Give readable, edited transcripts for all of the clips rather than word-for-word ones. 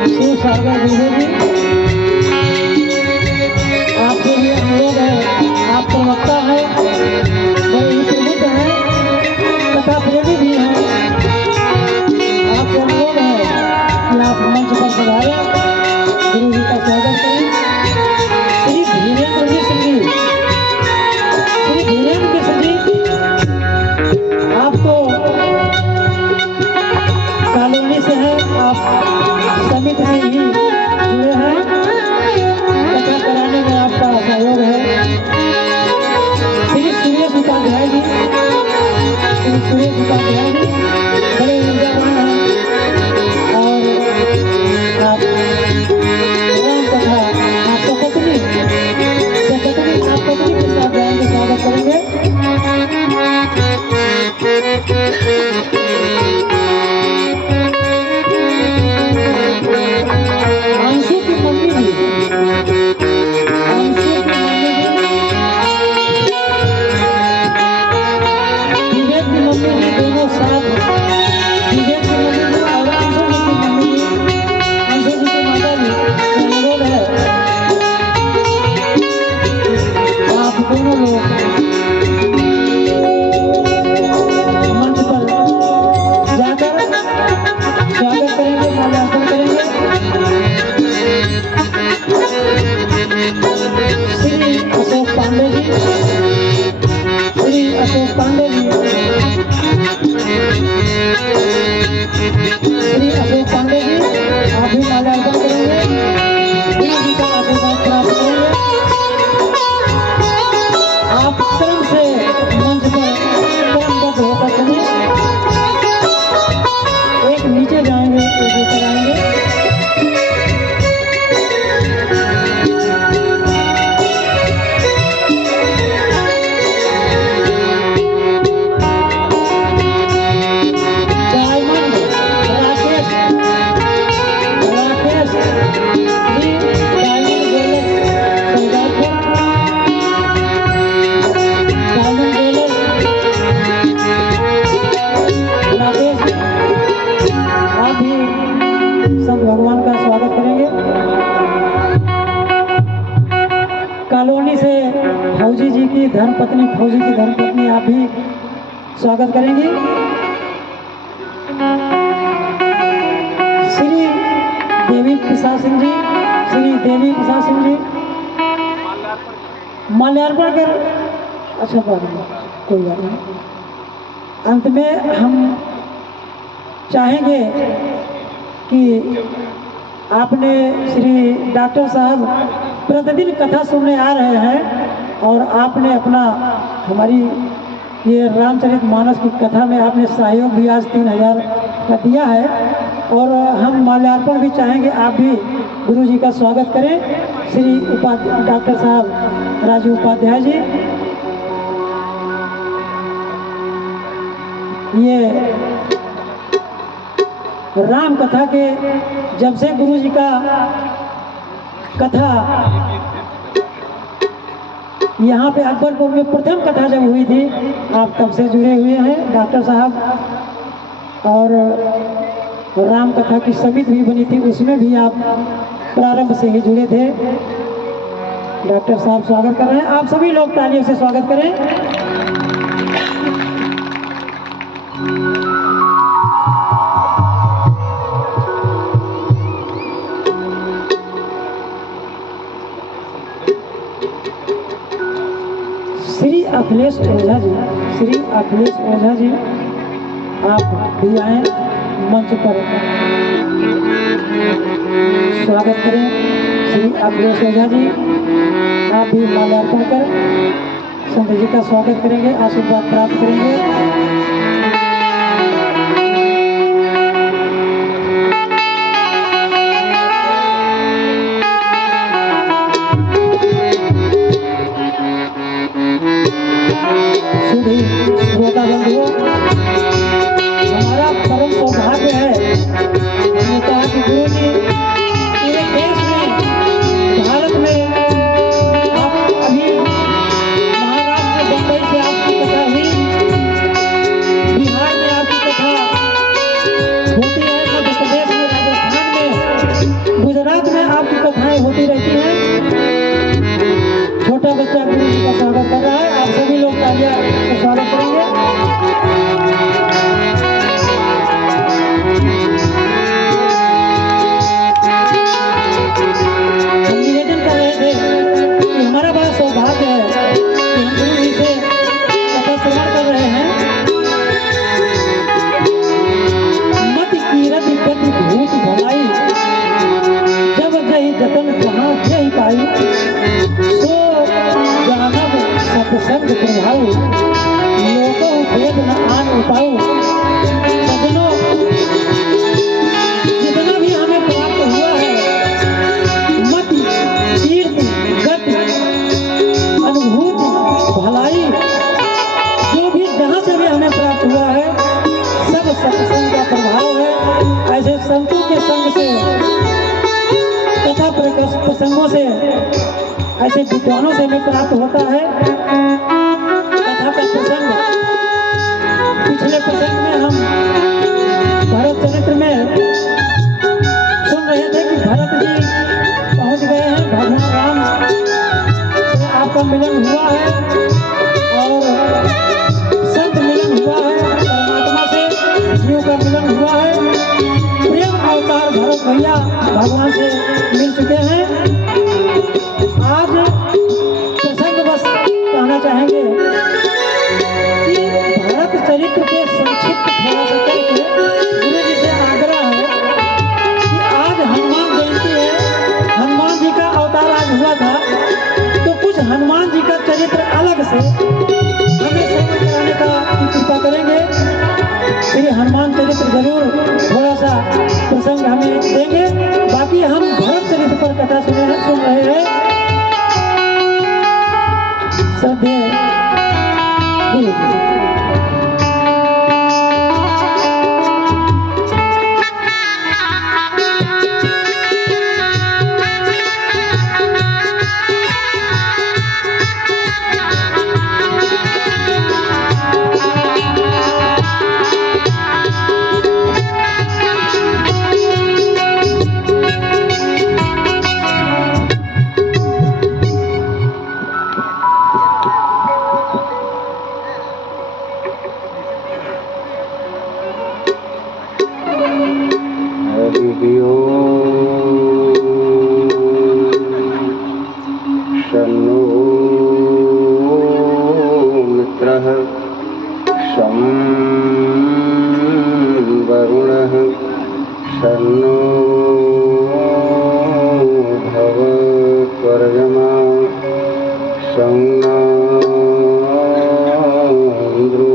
शिव सागर विजय जी, आपके लिए अनुरोध है, आप प्रवक्ता है, बड़े प्रबुद्ध हैं, कथा प्रेमी भी हैं। आपसे अनुरोध है कि आप मंच पर पधारें, गुरु जी का स्वागत करें। श्री धीरेन्द्र मिश्र जी, श्री धीरेन्द्र मिश्र जी, आप तो कॉलोनी से हैं, आप समिति से ही जुड़े हैं, कथा कराने में आपका सहयोग है। श्री सुरेश उपाध्याय जी, श्री सुरेश उपाध्याय जी बड़े ऊर्जावान हैं और आप राम कथा आप सकतनी के साथ गायन का स्वागत करेंगे। भगवान का स्वागत करेंगे। कॉलोनी से फौजी जी की धर्मपत्नी, फौजी की धर्मपत्नी आप भी स्वागत करेंगी। श्री देवी प्रसाद सिंह जी, श्री देवी प्रसाद सिंह जी माल्यार्पण कर, अच्छा बात नहीं, कोई बात नहीं। अंत में हम चाहेंगे कि आपने श्री डॉक्टर साहब प्रतिदिन कथा सुनने आ रहे हैं और आपने अपना हमारी ये रामचरितमानस की कथा में आपने सहयोग भी आज 3000 का दिया है और हम माल्यार्पण भी चाहेंगे, आप भी गुरु जी का स्वागत करें। श्री डॉक्टर साहब राजू उपाध्याय जी, ये राम कथा के जब से गुरु जी का कथा यहाँ पे अकबरपुर में प्रथम कथा जब हुई थी, आप तब से जुड़े हुए हैं डॉक्टर साहब। और राम कथा की समिति भी बनी थी, उसमें भी आप प्रारंभ से ही जुड़े थे। डॉक्टर साहब स्वागत कर रहे हैं, आप सभी लोग तालियों से स्वागत करें। श्री अखिलेश ओझा जी, श्री अखिलेश ओझा जी आप भी आए मंच पर स्वागत करें। श्री अखिलेश ओझा जी आप भी माल्यार्पण कर संत जी का स्वागत करेंगे, आशीर्वाद प्राप्त करेंगे। श्रोता बंधुओं, हमारा परम सौभाग्य है, हमने कहा कि गुरु जी पूरे देश में, भारत में, आप अभी महाराष्ट्र बंबई से आपकी कथा हुई होती रहती है। छोटा बच्चा गुरु जी का स्वागत कर रहा है। आप सभी लोग तालियां से स्वागत करेंगे। हम निवेदन कर रहे थे कि हमारा बड़ा सौभाग्य है कि हम गुरु जी से कथा श्रवण कर रहे हैं। मत कीरत गति भूत भलाई, जब जही जतन जहाँ जही पाई, सो जानब सत्संग प्रभाव, लोको भेद न आन उपाऊ। सजनों, जितना भी हमें प्राप्त हुआ है, मत कीर्ति गति अनुभूति भलाई, जो भी जहाँ से भी हमें प्राप्त हुआ है, सब सत्संग का प्रभाव है। ऐसे संतों के संग से, कथा प्रसंगों से, ऐसे विद्वानों से हमें प्राप्त होता है। कथा का प्रसंग, पिछले प्रसंग में हम भरत चरित्र में सुन रहे थे कि भरत जी पहुंच गए हैं, भगवान राम से आपका मिलन हुआ है और संत मिलन हुआ है, परमात्मा से जीव का मिलन हुआ है। प्रेम अवतार भरत भैया भगवान से मिल चुके हैं। आज प्रसंग बस कहना चाहेंगे कि भरत चरित्र के संक्षिप्त थोड़ा सा करके गुरु जी से आग्रह है कि आज हनुमान जयंती है, हनुमान जी का अवतार आज हुआ था, तो कुछ हनुमान जी का चरित्र अलग से हमें श्रवण कराने का कृपा करेंगे। श्री हनुमान चरित्र जरूर थोड़ा सा प्रसंग हमें देंगे। बाकी हम भरत चरित्र पर कथा सुन रहे हैं। श्रद्धेय गुरु जी। शन्नो मित्रः शं वरुणः शन्नो भवत्वर्यमा शं नो इन्द्रो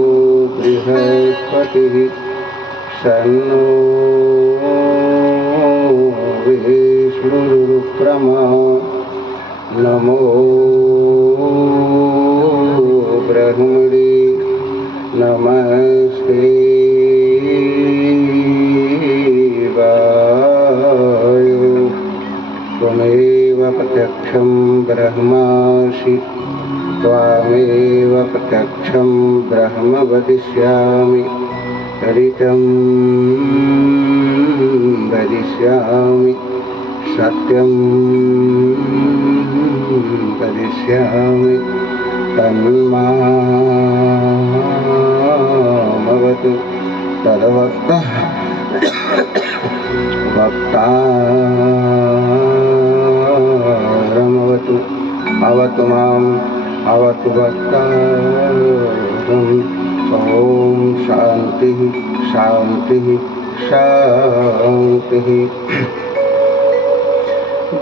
बृहस्पतिः शन्नो विष्णुरुक्रमा नमो ब्रह्मणे नमस्ते वायो त्वमेव प्रत्यक्षं ब्रह्मासि त्वामेव प्रत्यक्षं ब्रह्म वदिष्यामि तदितं वदिष्यामि सत्यं वदिष्यामि तन्मामवतु तद्वक्तः वक्तारमवतु अवतु माम् अवतु वक्तारम्। ॐ शान्तिः शान्तिः शान्तिः।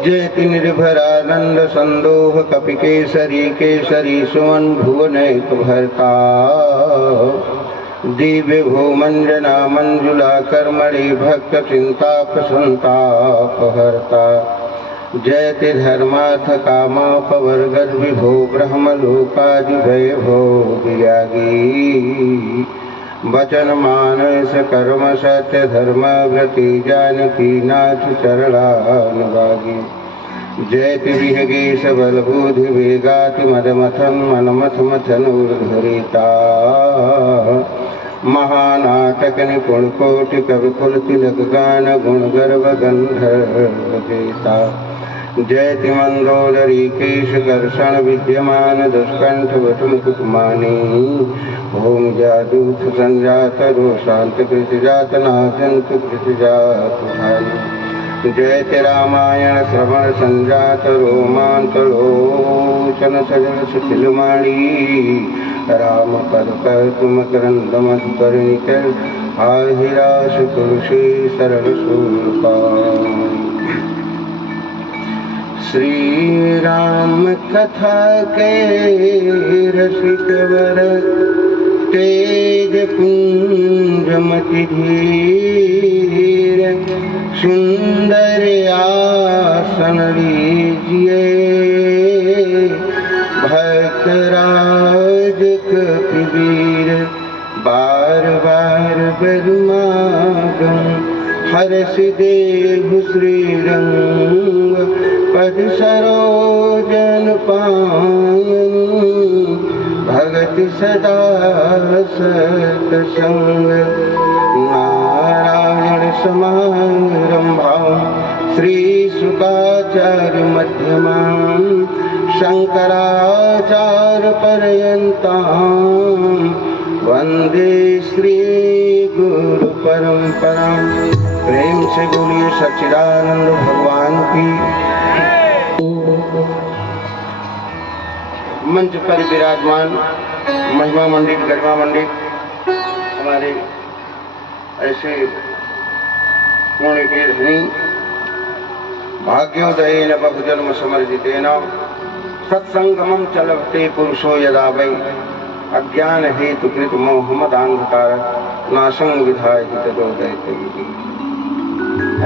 जयति निर्भरानंद संदोह कपि केसरी केसरी सुमन भुवनैक भर्ता दिव्य भूमंजना मंजुला कर्मणि भक्त चिंताप संतापहर्ता। जयति धर्मार्थ कामापवर्ग विभो ब्रह्मलोकादि वैभव विरागी। वचन मानस कर्म सत्य धर्म व्रति जानकी नाथ चरणानुरागी। जयति विहगेश बलबुद्धि वेगाति मदमथन मनमथ मथन उर्धरिता। महानाटक निपुण कोटि कवि कुल तिलक गान गुण गर्व गंधर्व देता। जयति मंदोदरी केशकर्षण विद्यमान दुष्कंठ वटमुकुटमानी ओम जादूत संजात रोशांत कृतजात नाजंत कृतजात जयति रामायण श्रवण संजात रोमांत लोचन सजन सुखिलमाणी राम पद तुमकरंद मधुकर निकर आहिराश तुलसी सरल सूरपा श्री राम कथा के रसिक वर तेज कुंज मति धीर सुंदर आसन लीजिए भक्त राज कबीर बार बार बरमागम हर्ष देव श्री रंग पद सरोजन पायन भगत सदा सत्संग नारायण समारंभा श्री शुकाचार्य मध्यमां शंकराचार्य पर्यन्तां वंदे श्री गुरु परंपरा। प्रेम से बोलिए सच्चिदानंद भगवान की। मंच पर विराजमान महिमा मंडित गरिमा मंडित हमारे ऐसे पुण्य के धनी भाग्योदयेन बहुजन्म समर्जितेन सत्संगमं चलते पुरुषो यदा वै अज्ञान हेतु कृत मोहमदांधकार नाशं विधाय तदोदयते।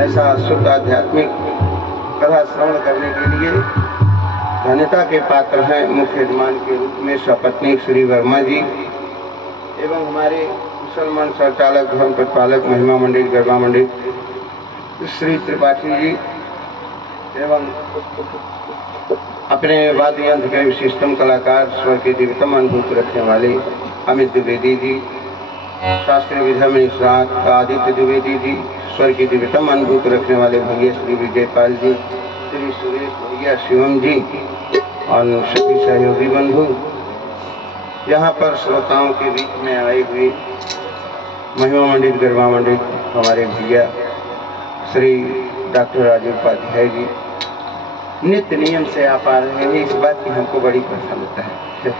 ऐसा शुद्ध आध्यात्मिक कथा श्रवण करने के लिए धन्यता के पात्र हैं मुख्य यजमान के रूप में सपत्नी श्री वर्मा जी एवं हमारे मुसलमान संचालक धर्म प्रतिपालक महिमा मंडित गरिमा मंडित श्री त्रिपाठी जी एवं अपने वाद्य यंत्र के विशिष्टम कलाकार स्वर के दिव्यतम अनुभूत रखने वाले अमित द्विवेदी जी, शास्त्रीय विधा में निष्णात आदित्य द्विवेदी जी, स्वर की दिव्यतम अनुभूत रखने वाले भैया श्री विजयपाल जी, श्री सुरेश भैया, शिवम जी और सभी सहयोगी बंधु, यहाँ पर श्रोताओं के बीच में आए हुए महिमा मंडित गरिमा मंडित हमारे भैया श्री डॉक्टर राजीव उपाध्याय जी नित्य नियम से आप आ रहे हैं, इस बात की हमको बड़ी प्रसन्नता है।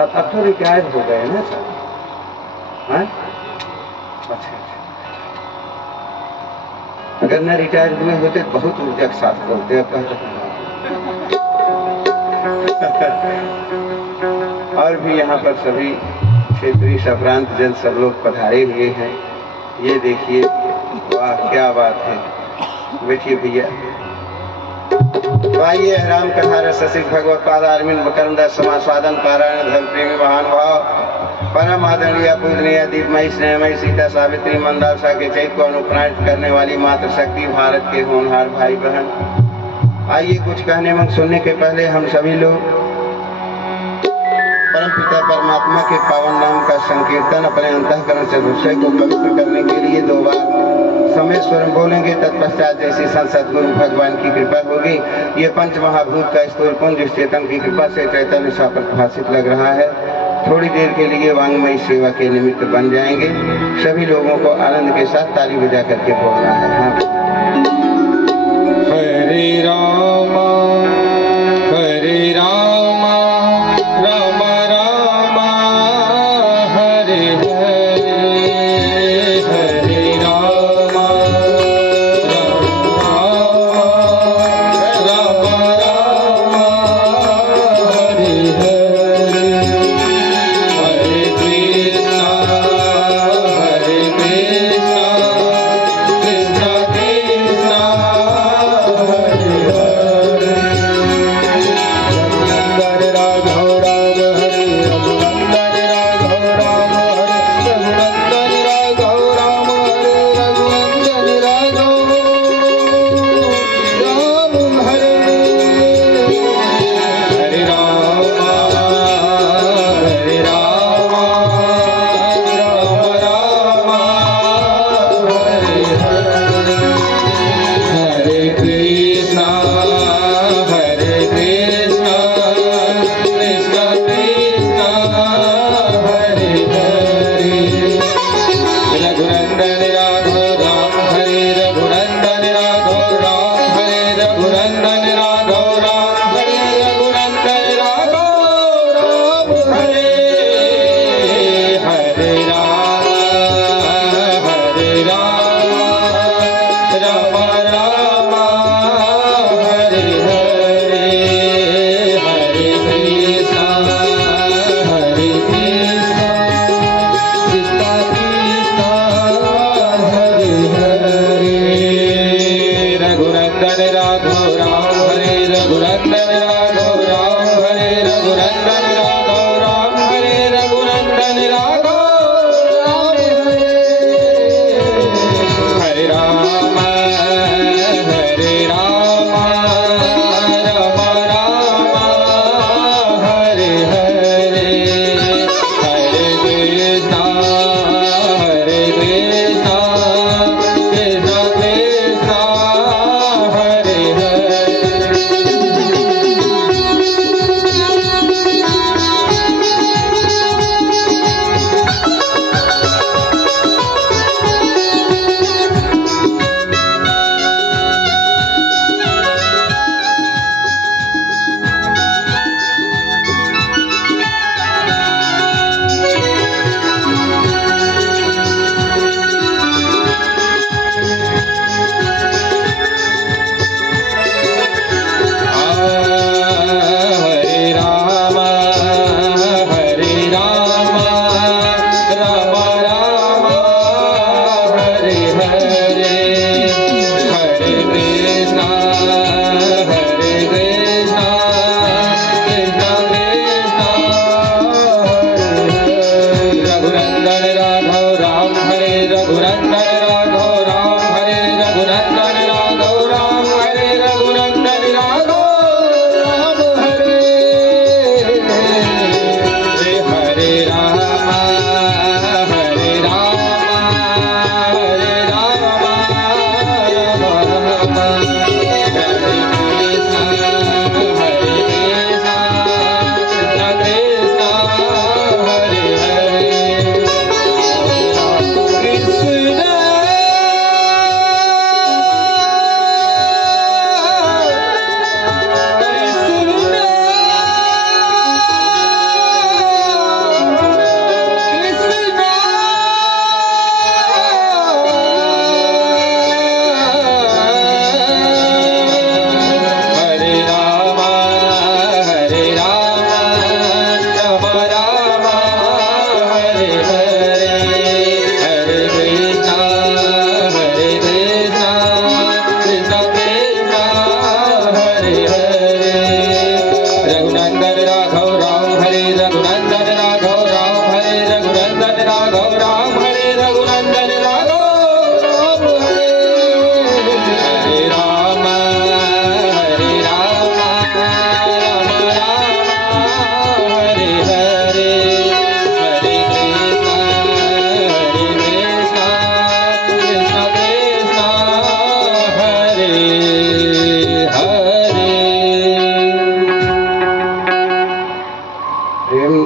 अब तो रिटायर हो गए ना सर? हाँ? अच्छा। अगर न रिटायर हुए होते तो बहुत ऊर्जा के साथ बोलते अब और भी यहाँ पर सभी क्षेत्रीय सप्रांत जन सब लोग पधारे हुए हैं। ये देखिए, वाह क्या बात है। बैठिए भैया। तो आइए राम कथा रस सिख भगवत पादारविंद मकरंद समास्वादन पारायण धर्म प्रेमी महानुभाव परम आदरणीय पूजनीय दीपमयी स्नेहमयी सीता सावित्री मंदारसा के चैत को अनुप्राणित करने वाली मातृशक्ति भारत के होनहार भाई बहन, आइए कुछ कहने में सुनने के पहले हम सभी लोग परम पिता परमात्मा के पावन नाम का संकीर्तन अपने अंतःकरण से हृदय को पवित्र करने के लिए 2 बार समय स्वयं बोलेंगे। तत्पश्चात जैसी सदगुरु भगवान की कृपा होगी, ये पंच महाभूत का स्थूल पुंज चेतन की कृपा से चैतन्य सा प्रभाषित लग रहा है। थोड़ी देर के लिए वांगमयी सेवा के निमित्त बन जाएंगे। सभी लोगों को आनंद के साथ ताली बजा करके बोलना है। हाँ। हरे रामा हरे रामा राम रामा हरे हरे हरे रामा राम रामा हरे हरे हरे कृष्णा कृष्णा कृष्णा रघुनंदन राघव राम हरे रघुनंदन राघव राम हरे रघुनंदन राघव राम हरे रघुनंदन राघव राम हरे राम राम राम हरे हरे हरे कृष्णा कृष्णा कृष्णा हरे हरे।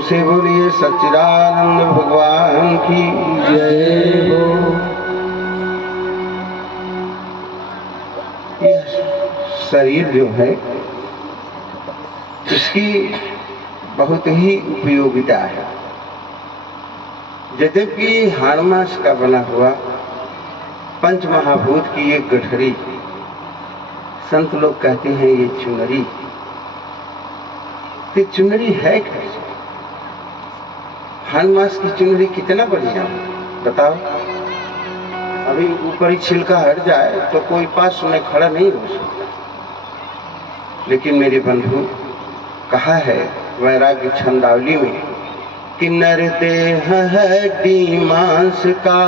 से बोलिए सच्चिदानंद भगवान की जय हो। यह शरीर जो है इसकी बहुत ही उपयोगिता है। यद्यपि हाड़ मांस का बना हुआ पंच महाभूत की एक गठरी, संत लोग कहते हैं ये चुनरी। तो चुनरी है कैसे? हाड़ मांस की चुनरी कितना बढ़िया बताओ। अभी ऊपर ही छिलका हट जाए तो कोई पास में खड़ा नहीं हो सकता। लेकिन मेरे बंधु कहा है वैराग्य छंदावली में कि नर देह हड्डी मांस का,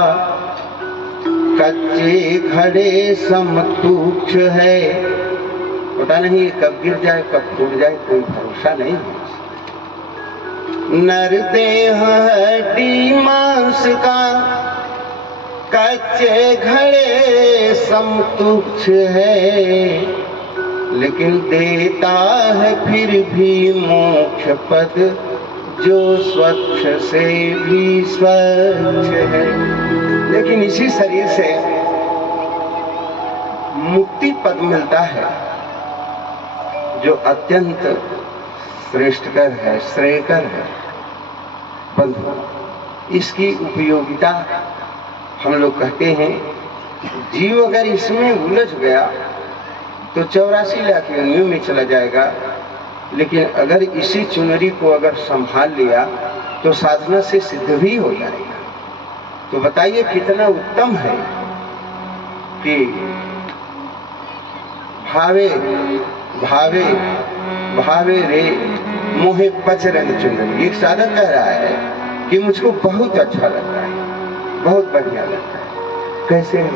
कच्चे खड़े समतुक्ष है। पता नहीं कब गिर जाए कब टूट जाए, कोई भरोसा नहीं है। नर देह हड्डी मांस का, कच्चे घड़े समतुक्ष है, लेकिन देता है फिर भी मोक्ष पद जो स्वच्छ से भी स्वच्छ है। लेकिन इसी शरीर से मुक्ति पद मिलता है जो अत्यंत श्रेष्ठकर है, श्रेयकर है। बंधु, इसकी उपयोगिता हम लोग कहते हैं जीव अगर इसमें उलझ गया तो 84 लाख योनियों में चला जाएगा। लेकिन अगर इसी चुनरी को अगर संभाल लिया तो साधना से सिद्ध भी हो जाएगा। तो बताइए कितना उत्तम है कि भावे भावे भावे रे मोहे पचरंग चुनरी। एक साधक कह रहा है कि मुझको बहुत अच्छा लगता है, बहुत बढ़िया लगता है। कैसे है?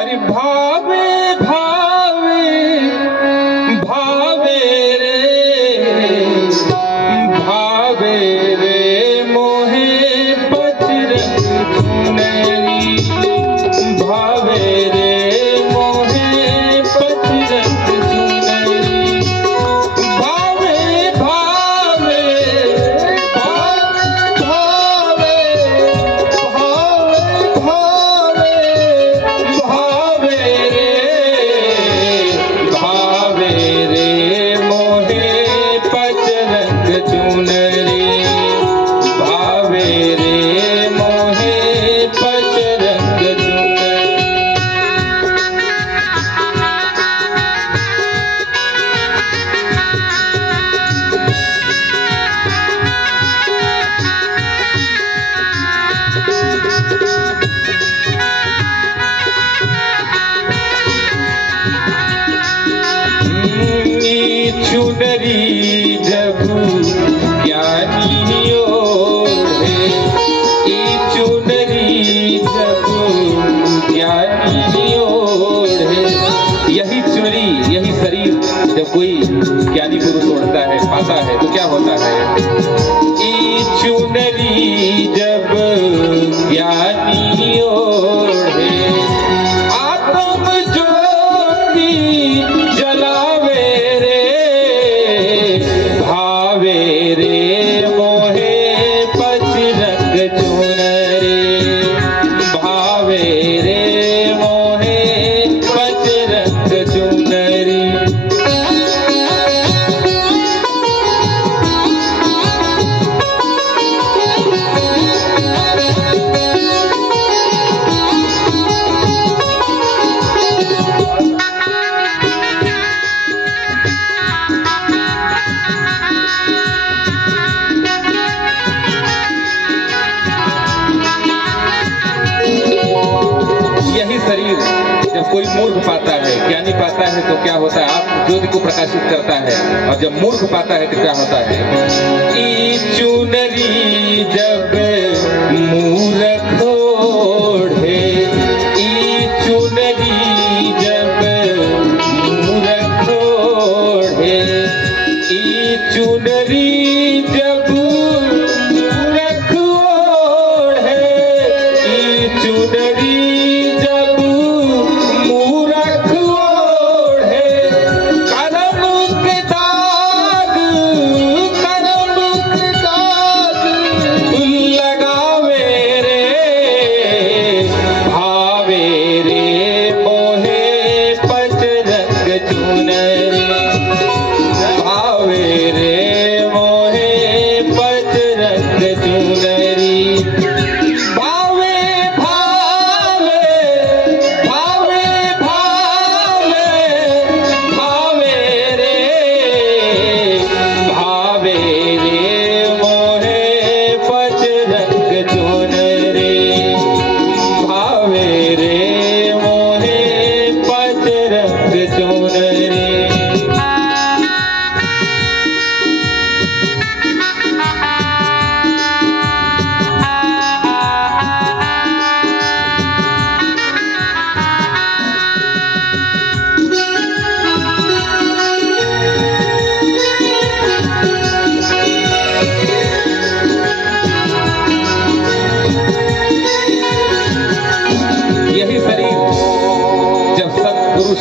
अरे भावे भावे भावे रे भावे रे मोहे पचरंग चुनरी। भावे रे मोहे पचरंग चुनरी। भावे भावे भावे भावे भावे भावे भावे रे मोहे पचरंग चुनरी। भावे रे मोहे पचरंग चुनरी। चुनरी जब ज्ञानी ओढ़े। चुनरी जब ज्ञानी ओढ़े। यही चुनरी यही शरीर जब कोई ज्ञानी पुरुष ओढ़ता है पाता है तो क्या होता है? चुनरी जब ज्ञानी ओढ़े। आत्म ज्योति जलावे रे। भावे रे मोहे पचरंग चुनरी। भावे रे मोहे पचरंग चुनरी। यही शरीर जब कोई मूर्ख पाता है ज्ञानी पाता है तो क्या होता है? आत्म ज्योति को प्रकाशित करता है। और जब मूर्ख पाता है तो क्या होता है? चुनरी जब मूर्ख ओढ़े। चुनरी जब मूर्ख ओढ़े। चुनरी जब मूर्ख ओढ़े। चुनरी जब मूर्ख ओढ़े। कर्म के दाग लगावे रे। भावे रे मोहे पचरंग चुनरी। भावे रे मोहे पचरंग चुनरी। भावे भावे भावे भावे भावे रे भावे रे मोहे पचरंग चुनरी। भावे रे मोहे पचरंग चुनरी। यही शरीर जब संत पुरुष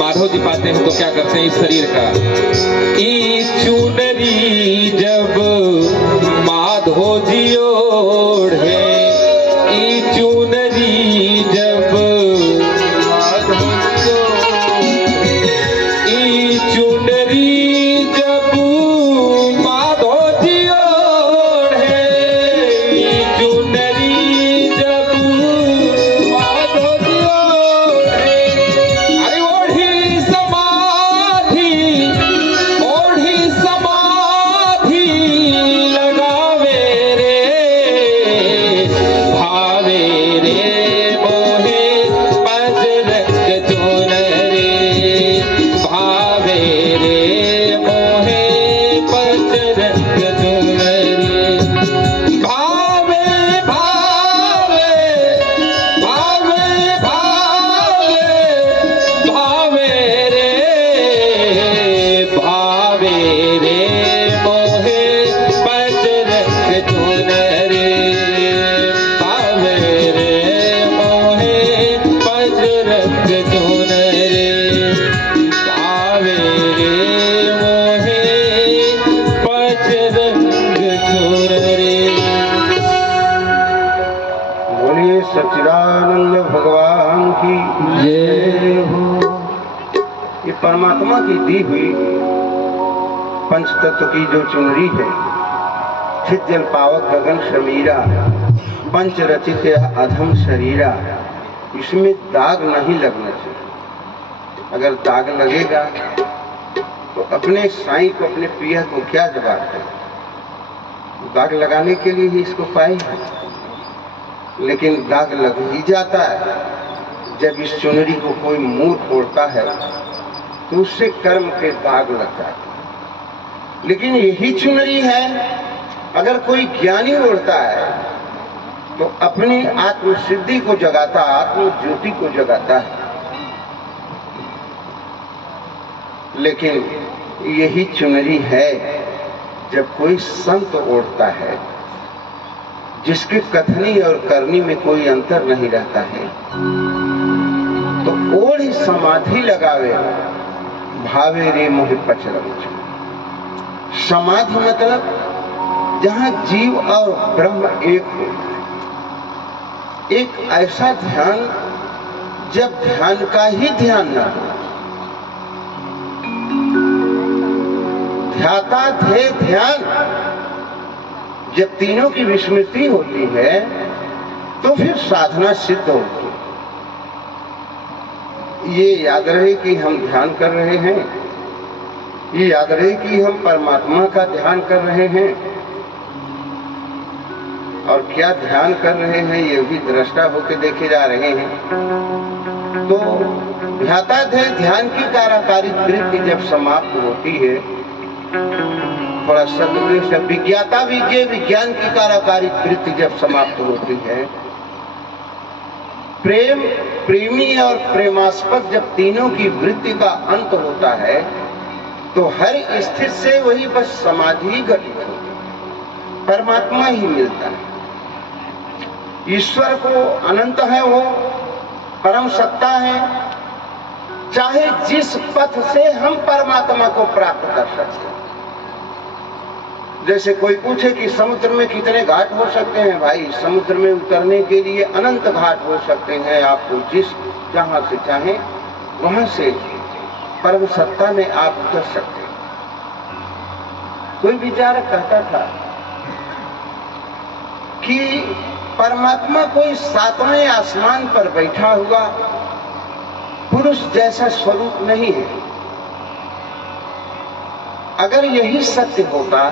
माधव जी पाते हैं तो क्या करते हैं? इस शरीर का चुनरी जब माधो जी ओढ़े। चुनरी जब माधो जी ओढ़े। चुनरी जब माधो जी ओढ़े। चुनरी जब माधो जी ओढ़े। अरे ओढ़ी समाधि सच्चिदानंद भगवान की जय हो। ये परमात्मा की दी हुई पंच तत्व की जो चुनरी है, चित जल पावक गगन समीरा, पंच रचित अधम शरीरा, इसमें दाग नहीं लगना चाहिए। अगर दाग लगेगा तो अपने साईं को, अपने पिया को क्या जवाब दें? दाग लगाने के लिए ही इसको पाए हैं, लेकिन दाग लग ही जाता है। जब इस चुनरी को कोई मूर्ख ओढ़ता है तो उससे कर्म के दाग लगता है। लेकिन यही चुनरी है, अगर कोई ज्ञानी ओढ़ता है तो अपनी आत्म सिद्धि को जगाता, आत्म ज्योति को जगाता है। लेकिन यही चुनरी है जब कोई संत ओढ़ता है, जिसके कथनी और करनी में कोई अंतर नहीं रहता है, तो ओढ़ समाधि लगावे भावे रे मोहि पचरम। समाधि मतलब जहां जीव और ब्रह्म एक हो, एक ऐसा ध्यान जब ध्यान का ही ध्यान न हो, ध्याता थे ध्यान, जब तीनों की विस्मृति होती है तो फिर साधना सिद्ध होती है। ये याद रहे कि हम ध्यान कर रहे हैं, ये याद रहे कि हम परमात्मा का ध्यान कर रहे हैं, और क्या ध्यान कर रहे हैं ये भी दृष्टा होकर देखे जा रहे हैं। तो ध्याता थे ध्यान की कार्यकारी वृत्ति जब समाप्त होती है, थोड़ा सदुपयोग से विज्ञाता विज्ञे विज्ञान की कार्यकारी वृत्ति जब समाप्त होती है, प्रेम प्रेमी और प्रेमास्पद जब तीनों की वृत्ति का अंत होता है, तो हर स्थिति से वही बस समाधि ही घटित होती है, परमात्मा ही मिलता है। ईश्वर को अनंत है, वो परम सत्ता है। चाहे जिस पथ से हम परमात्मा को प्राप्त कर सकते हैं। जैसे कोई पूछे कि समुद्र में कितने घाट हो सकते हैं, भाई समुद्र में उतरने के लिए अनंत घाट हो सकते हैं। आपको जिस जहां से चाहे वहां से परम सत्ता में आप उतर सकते हैं। कोई विचारक कहता था कि परमात्मा कोई सातवें आसमान पर बैठा हुआ पुरुष जैसा स्वरूप नहीं है। अगर यही सत्य होता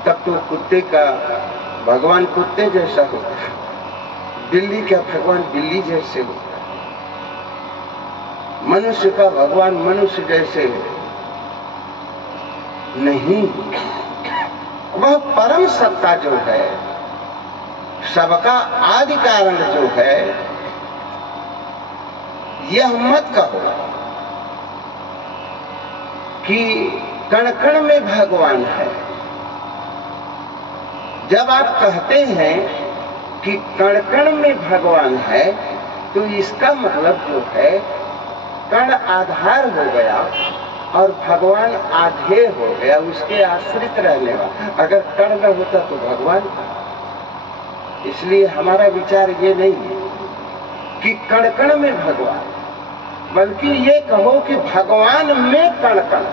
तब तो कुत्ते का भगवान कुत्ते जैसा होता, बिल्ली का भगवान बिल्ली जैसे होता, मनुष्य का भगवान मनुष्य जैसे नहीं। वह परम सत्ता जो है, सबका आदि कारण जो है, यह मत कहो कि कण कण में भगवान है। जब आप कहते हैं कि कण कण में भगवान है, तो इसका मतलब जो है कण आधार हो गया और भगवान आधेय हो गया, उसके आश्रित रहने वाला। अगर कण न होता तो भगवान। इसलिए हमारा विचार ये नहीं है कि कण कण में भगवान, बल्कि ये कहो कि भगवान में कण कण,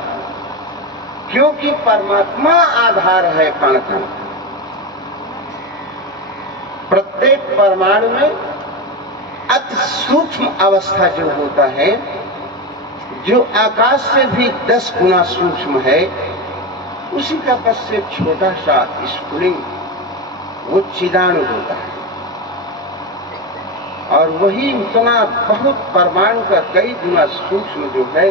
क्योंकि परमात्मा आधार है कण कण। प्रत्येक परमाणु में अति सूक्ष्म अवस्था जो होता है, जो आकाश से भी 10 गुना सूक्ष्म है, उसी का बस से छोटा सा स्फुलिंग वो चिदाणु होता है। और वही उतना बहुत परमाणु का कई गुना सूक्ष्म जो है,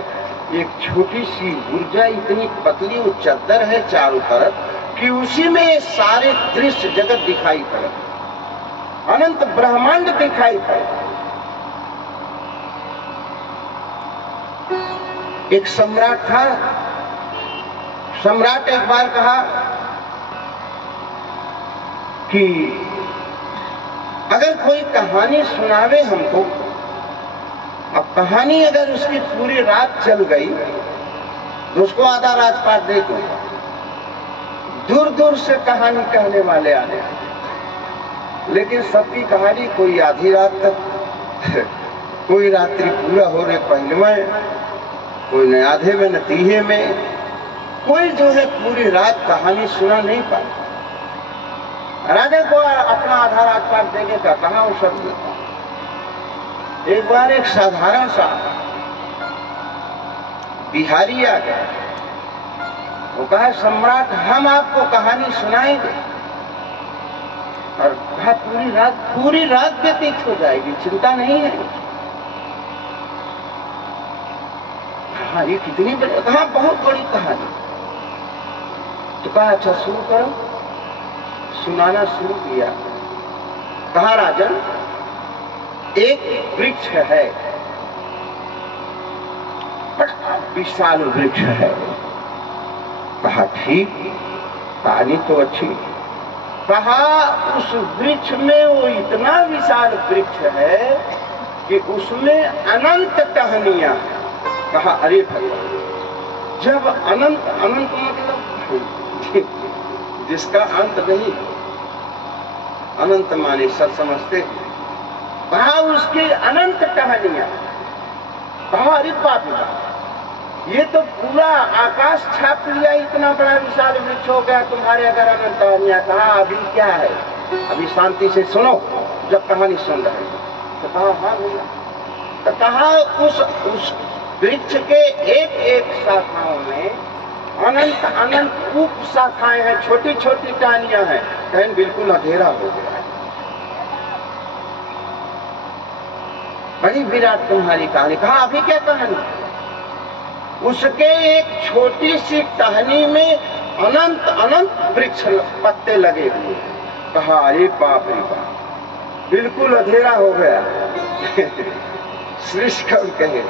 एक छोटी सी ऊर्जा इतनी पतली वो चद्दर है चारों तरफ कि उसी में ये सारे दृश्य जगत दिखाई पड़े, अनंत ब्रह्मांड दिखाई पड़े। एक सम्राट था, सम्राट एक बार कहा कि अगर कोई कहानी सुनावे हमको, अब कहानी अगर उसकी पूरी रात चल गई तो उसको आधा राजपाट दे दो। दूर दूर से कहानी कहने वाले आने, लेकिन सबकी कहानी कोई आधी रात तक, कोई रात्रि पूरा होने पहले में, कोई न आधे में न तीहे में, कोई जो है पूरी रात कहानी सुना नहीं पाया। राजा को अपना आधा रात पार देने का कहा अवसर मिलता। एक बार एक साधारण सा बिहारी आ गया, वो कहा सम्राट हम आपको कहानी सुनाएंगे, और कहा पूरी रात व्यतीत हो जाएगी, चिंता नहीं है। कहा ये कितनी बड़ी, कहा बहुत बड़ी कहानी। तो कहा अच्छा शुरू करो। सुनाना शुरू किया। कहा राजन एक वृक्ष है, बड़ा विशाल वृक्ष है। कहा ठीक, कहानी तो अच्छी। कहा उस वृक्ष में वो इतना विशाल वृक्ष है कि उसमें अनंत टहनियां। कहा अरे भगवान, जब अनंत मतलब जिसका अंत नहीं, अनंत माने सब समझते। कहा उसकी अनंत टहनियां। कहा अरे बाप रे, ये तो पूरा आकाश छाप लिया, इतना बड़ा विशाल वृक्ष हो गया तुम्हारे अगर अनंत टहनियां। कहा अभी क्या है, अभी शांति से सुनो जब कहानी सुन रहे हो। तो कहा हाँ भैया। तो कहा उस वृक्ष के एक एक शाखाओं में अनंत अनंत उप शाखाएं हैं, छोटी छोटी टहनियां हैं। कहीं बिल्कुल अंधेरा हो गया है। बड़ी विराट तुम्हारी कहानी। कहा अभी क्या कहानी? उसके एक छोटी सी टहनी में अनंत अनंत वृक्ष पत्ते लगे हुए। कहा अरे बाप रे बाप, बिल्कुल अंधेरा हो गया। सृष्टि कौन कहे,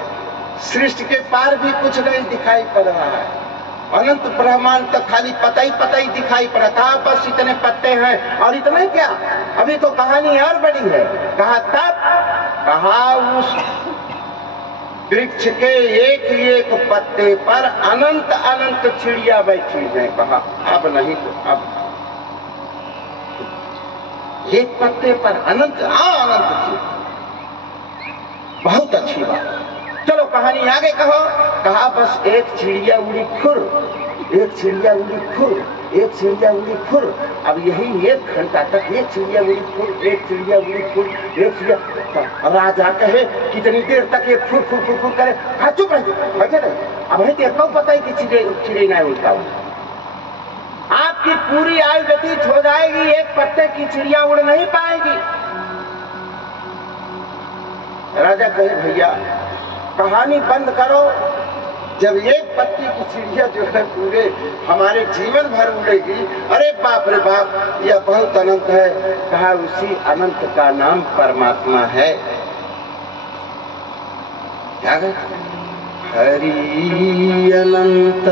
सृष्टि के पार भी कुछ नहीं दिखाई पड़ रहा है। अनंत ब्रह्मांड तक खाली पता ही दिखाई पड़ा। कहा बस इतने पत्ते हैं, और इतना क्या, अभी तो कहानी और बड़ी है। कहा तब, कहा उस वृक्ष के एक एक पत्ते पर अनंत अनंत चिड़िया बैठी हैं। कहा अब नहीं तो अब एक पत्ते पर अनंत अनंत चिड़िया, बहुत अच्छी बात। चलो कहानी आगे कहो। कहा बस एक चिड़िया उड़ी खुर, एक चिड़िया उड़ी खुर, एक चिड़िया उड़ी खुर। अब यही 1 घंटा तक एक चिड़िया उड़ी खुर, एक चिड़िया उड़ी खुर, एक चिड़िया। राजा कहे कितनी देर तक ये फुर फुर फुर फुर करे। हाँ चुप रहे, अब है तो पता ही कि चिड़िया नहीं उड़ता। आपकी पूरी आयु व्यतीत हो जाएगी, एक पत्ते की चिड़िया उड़ नहीं पाएगी। राजा कहे भैया कहानी बंद करो, जब एक पत्ती की चिड़िया जो है पूरे हमारे जीवन भर उड़ेगी। अरे बाप रे बाप, यह बहुत अनंत है। कहा उसी अनंत का नाम परमात्मा है। क्या है? हरि अनंत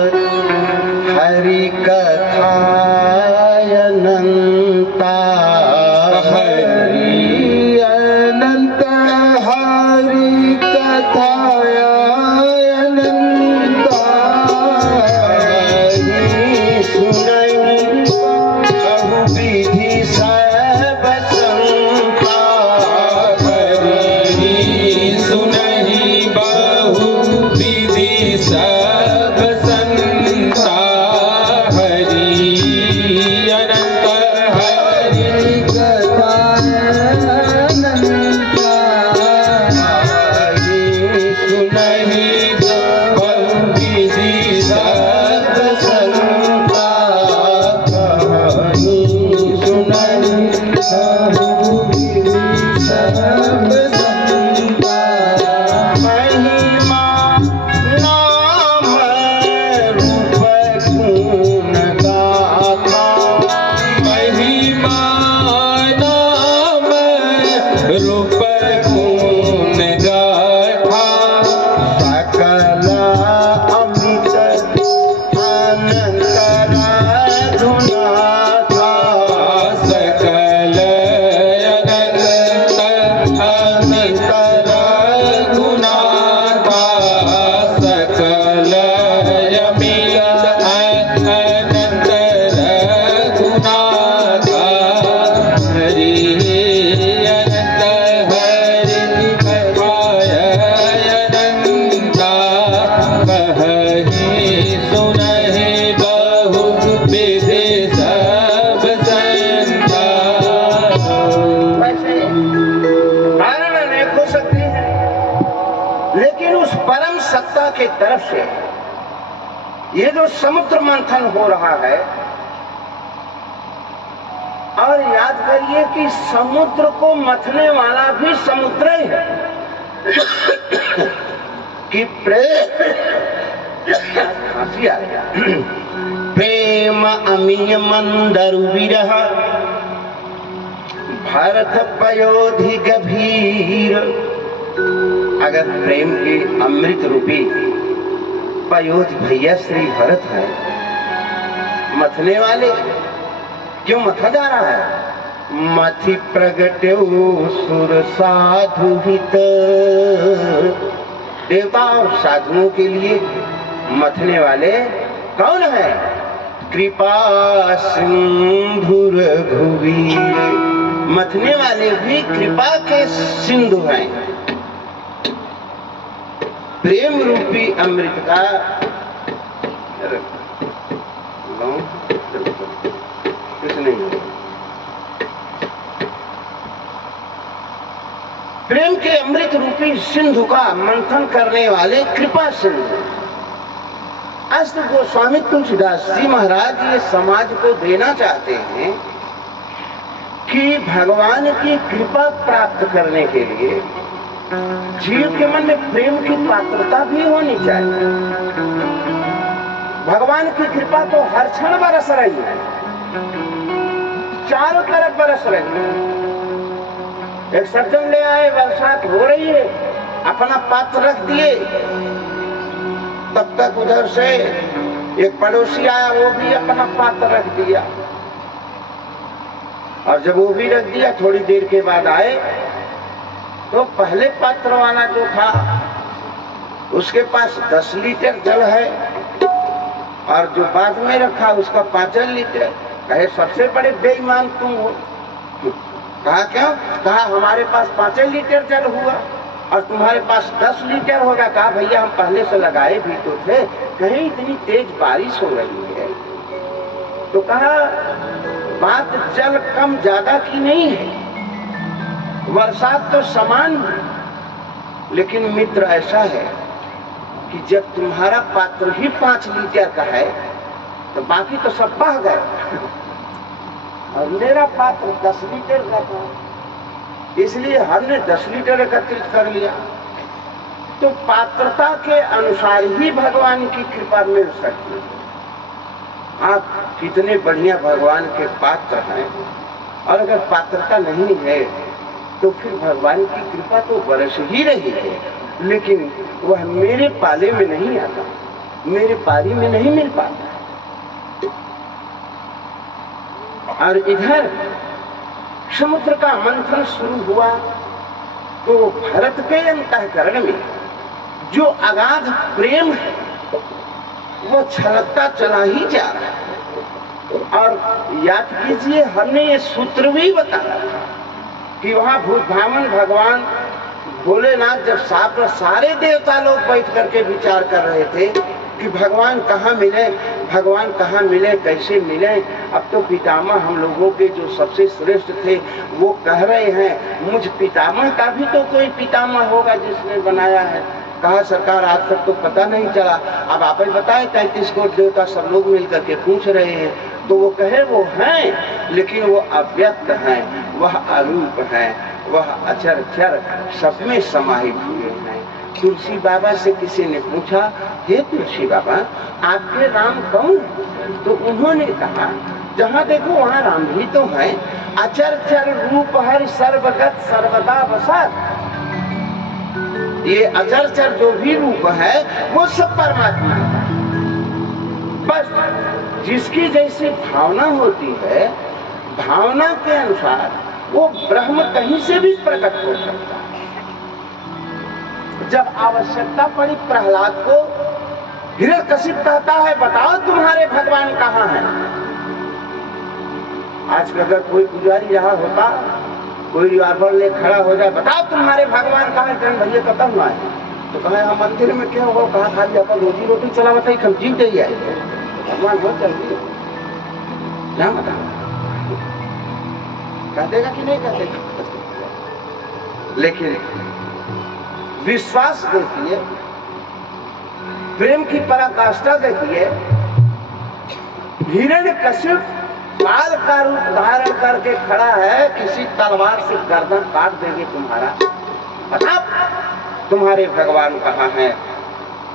हरि कथा अनंता, हरि अनंत हरि कथा सत्ता के तरफ से ये जो समुद्र मंथन हो रहा है, और याद करिए कि समुद्र को मथने वाला भी समुद्र ही है कि हंसी आ गया। प्रेम अमीय मंदर विरह भरत पयोधि गभीर। अगर प्रेम के अमृत रूपी पयोधि भैया श्री भरत है, मथने वाले, क्यों मथा जा रहा है? मथि प्रगट्यो सुर साधु हित। देवता और साधुओं के लिए मथने वाले कौन है? कृपा सिंधु रघुवीर। मथने वाले भी कृपा के सिंधु हैं। प्रेम रूपी अमृत का कुछ नहीं। प्रेम के अमृत रूपी सिंधु का मंथन करने वाले कृपा सिंधु। आज तो गोस्वामी तुलसीदास जी महाराज ये समाज को देना चाहते हैं कि भगवान की कृपा प्राप्त करने के लिए जीव के मन में प्रेम की पात्रता भी होनी चाहिए। भगवान की कृपा तो हर क्षण बरस रही है, चारों तरफ बरस रही है। एक सज्जन ले आए, बरसात हो रही है, अपना पात्र रख दिए, तब तक उधर से एक पड़ोसी आया, वो भी अपना पात्र रख दिया, और जब वो भी रख दिया थोड़ी देर के बाद आए तो पहले पात्र वाला जो था उसके पास 10 लीटर जल है, और जो बाद में रखा उसका 5 लीटर। कहे सबसे बड़े बेईमान तुम हो। कहा क्यों? कहा हमारे पास 5 लीटर जल हुआ और तुम्हारे पास 10 लीटर होगा। कहा भैया हम पहले से लगाए भी तो थे, कहीं इतनी तेज बारिश हो रही है। तो कहा बात जल कम ज्यादा की नहीं है, बरसात तो समान है, लेकिन मित्र ऐसा है कि जब तुम्हारा पात्र ही 5 लीटर का है तो बाकी तो सब बह गए, और मेरा पात्र 10 लीटर का था, इसलिए हमने 10 लीटर एकत्रित कर लिया। तो पात्रता के अनुसार ही भगवान की कृपा मिल सकती है। आप कितने बढ़िया भगवान के पात्र हैं, और अगर पात्रता नहीं है तो फिर भगवान की कृपा तो बरस ही रही है, लेकिन वह मेरे पाले में नहीं आता, मेरे पारी में नहीं मिल पाता। और इधर समुद्र का मंथन शुरू हुआ तो भरत के अंतःकरण में जो अगाध प्रेम है वो छलकता चला ही जा रहा है। और याद कीजिए हमने ये सूत्र भी बताया कि वहां भूतभावन भगवान भोलेनाथ जब सारे देवता लोग बैठ करके विचार कर रहे थे कि भगवान कहाँ मिले, भगवान कहाँ मिले, कैसे मिले। अब तो पितामह हम लोगों के जो सबसे श्रेष्ठ थे वो कह रहे हैं मुझ पितामह का भी तो कोई पितामह होगा जिसने बनाया है। कहा सरकार आज तक तो पता नहीं चला, अब आप ही बताए 33 करोड़ देवता सब लोग मिल करके पूछ रहे हैं। तो वो कहे वो हैं, लेकिन वो अव्यक्त हैं, वह अरूप हैं, वह अचर चर सब में समाहित हुए हैं। तुलसी बाबा से किसी ने पूछा, हे तुलसी बाबा आपके राम कौन? तो उन्होंने कहा जहाँ देखो वहाँ राम ही तो है, अचर चर रूप हर सर्वगत सर्वदा बसत। ये अचर चर जो भी रूप है वो सब परमात्मा है। बस जिसकी जैसी भावना होती है, भावना के अनुसार वो ब्रह्म कहीं से भी प्रकट हो सकता है। जब आवश्यकता पड़ी प्रहलाद को, हिरण्यकशिप कहता है बताओ तुम्हारे भगवान कहाँ हैं। आज अगर कोई पुजारी यहाँ होता, कोई रिवाल्वर ले खड़ा हो जाए, बताओ तुम्हारे भगवान कहाँ हैं, भैया खत्म हुआ है, तो कहे हम मंदिर में क्या होगा, कहा खाली अपन रोजी रोटी चला बताइए, हम जीव दे आए भगवान बहुत जल्दी क्या बता कह देगा कि नहीं कह देगा। लेकिन विश्वास देखिए प्रेम की पराकाष्ठा देखिए। हिरण्यकशिप काल का रूप धारण करके खड़ा है, किसी तलवार से गर्दन काट देंगे तुम्हारा। बता तुम्हारे भगवान कहाँ है?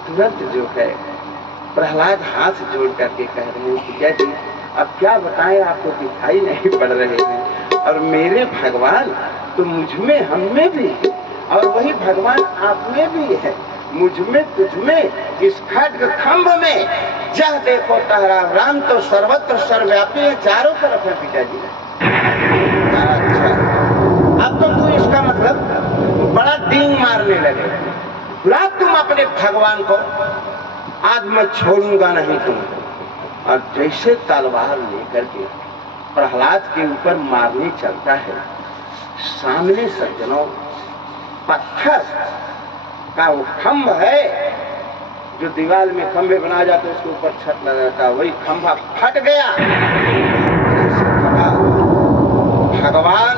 तुरंत जो है प्रहलाद हाथ जोड़ करके कह रहे हैं कि जय जी अब क्या बताएं, आपको दिखाई नहीं पड़ रहे हैं। और मेरे भगवान तो मुझ में, हम में भी, और वही भगवान आप में भी है, मुझ में, तुझ में, इस खड्ग खंभ में। जह देखो टहरा राम तो सर्वत्र सर्वव्यापी है, चारों तरफ है पिताजी। अच्छा, अब तो तू इसका मतलब बड़ा डींग मारने लगे। बुला तुम अपने भगवान को, आज मैं छोड़ूंगा नहीं तुमको। और जैसे तलवार लेकर के प्रहलाद के ऊपर मारने चलता है, सामने सज्जनों पत्थर का वो खंभ है जो दीवार में खंभे बनाया जाते, उसके ऊपर छत लगा जाता, वही खंभा फट गया। भगवान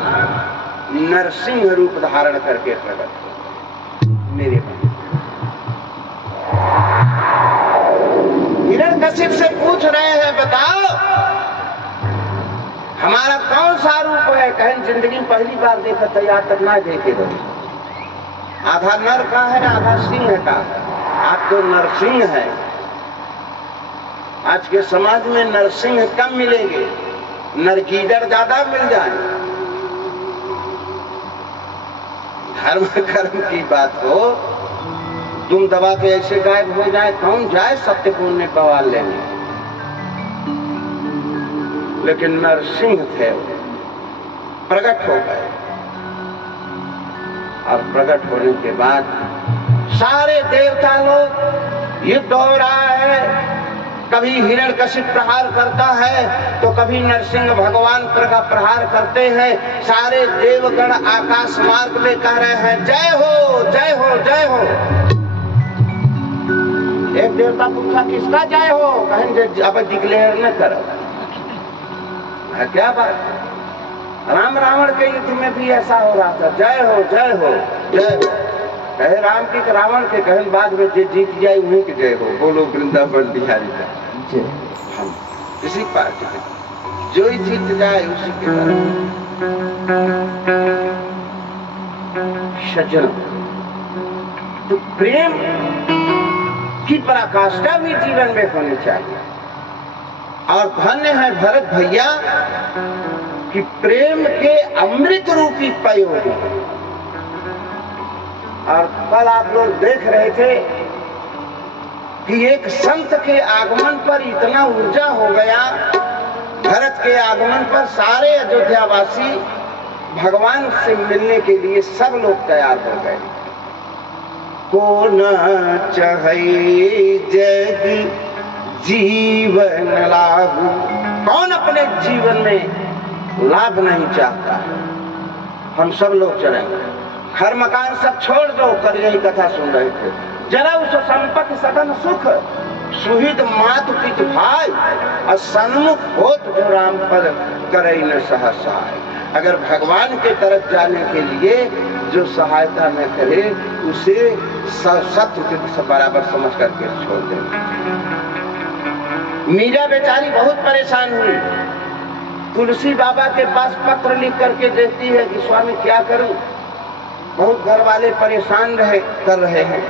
नरसिंह रूप धारण करके प्रकट हुए मेरे बंधु। हिरण्यकशिप से पूछ रहे हैं बताओ हमारा कौन सा रूप है? कहें जिंदगी में पहली बार देखा था, याद तक ना देखे गए। आधा नर का है, आधा सिंह का। आप तो नरसिंह है। आज के समाज में नरसिंह कम मिलेंगे, नरगीदड़ ज्यादा मिल जाए। धर्म कर्म की बात हो, तुम दबा के ऐसे गायब हो जाए, कौन जाए सत्य पुण्य पवाल लेने। लेकिन नरसिंह थे, प्रकट हो गए। और प्रकट होने के बाद सारे देवता लोग युद्ध हो रहा है। कभी हिरण्यकशिप प्रहार करता है तो कभी नरसिंह भगवान का प्रहार करते हैं। सारे देवगण आकाश मार्ग में कह रहे हैं जय हो, जय हो, जय हो। एक देवता पूछा किसका जय हो? कहेंगे अब डिक्लेयर न करो। क्या बात है? राम रावण के युद्ध में भी ऐसा हो रहा था, जय हो, जय हो, जय हो। कहे राम की रावण के, कहें बाद में जो जीत जाए उन्हीं की जय हो। बोलो वृंदावन बिहारी का जय। हम इसी पार्टी में जो ही जीत जाए उसी के सज्जन। तो प्रेम की पराकाष्ठा भी जीवन में होनी चाहिए। और धन्य है भरत भैया कि प्रेम के अमृत रूपी पयोग। और कल आप लोग देख रहे थे कि एक संत के आगमन पर इतना ऊर्जा हो गया, भरत के आगमन पर सारे अयोध्यावासी भगवान से मिलने के लिए सब लोग तैयार हो गए। को न चाहे जग जीवन लाभ, कौन अपने जीवन में लाभ नहीं चाहता है? हम सब लोग चलेंगे, घर मकान सब छोड़ दो। कर यही कथा सुन रहे थे, जरा उस संपत्ति सदन सुख सुहित मातु पित भाई और सन्मुख होत जो राम पद करे न सहसा। अगर भगवान के तरफ जाने के लिए जो सहायता न करे उसे सत्य के बराबर समझ करके छोड़ दे। मीरा बेचारी बहुत परेशान हुई, तुलसी बाबा के पास पत्र लिख करके देती है कि स्वामी क्या करूं, बहुत घर वाले परेशान कर रहे हैं,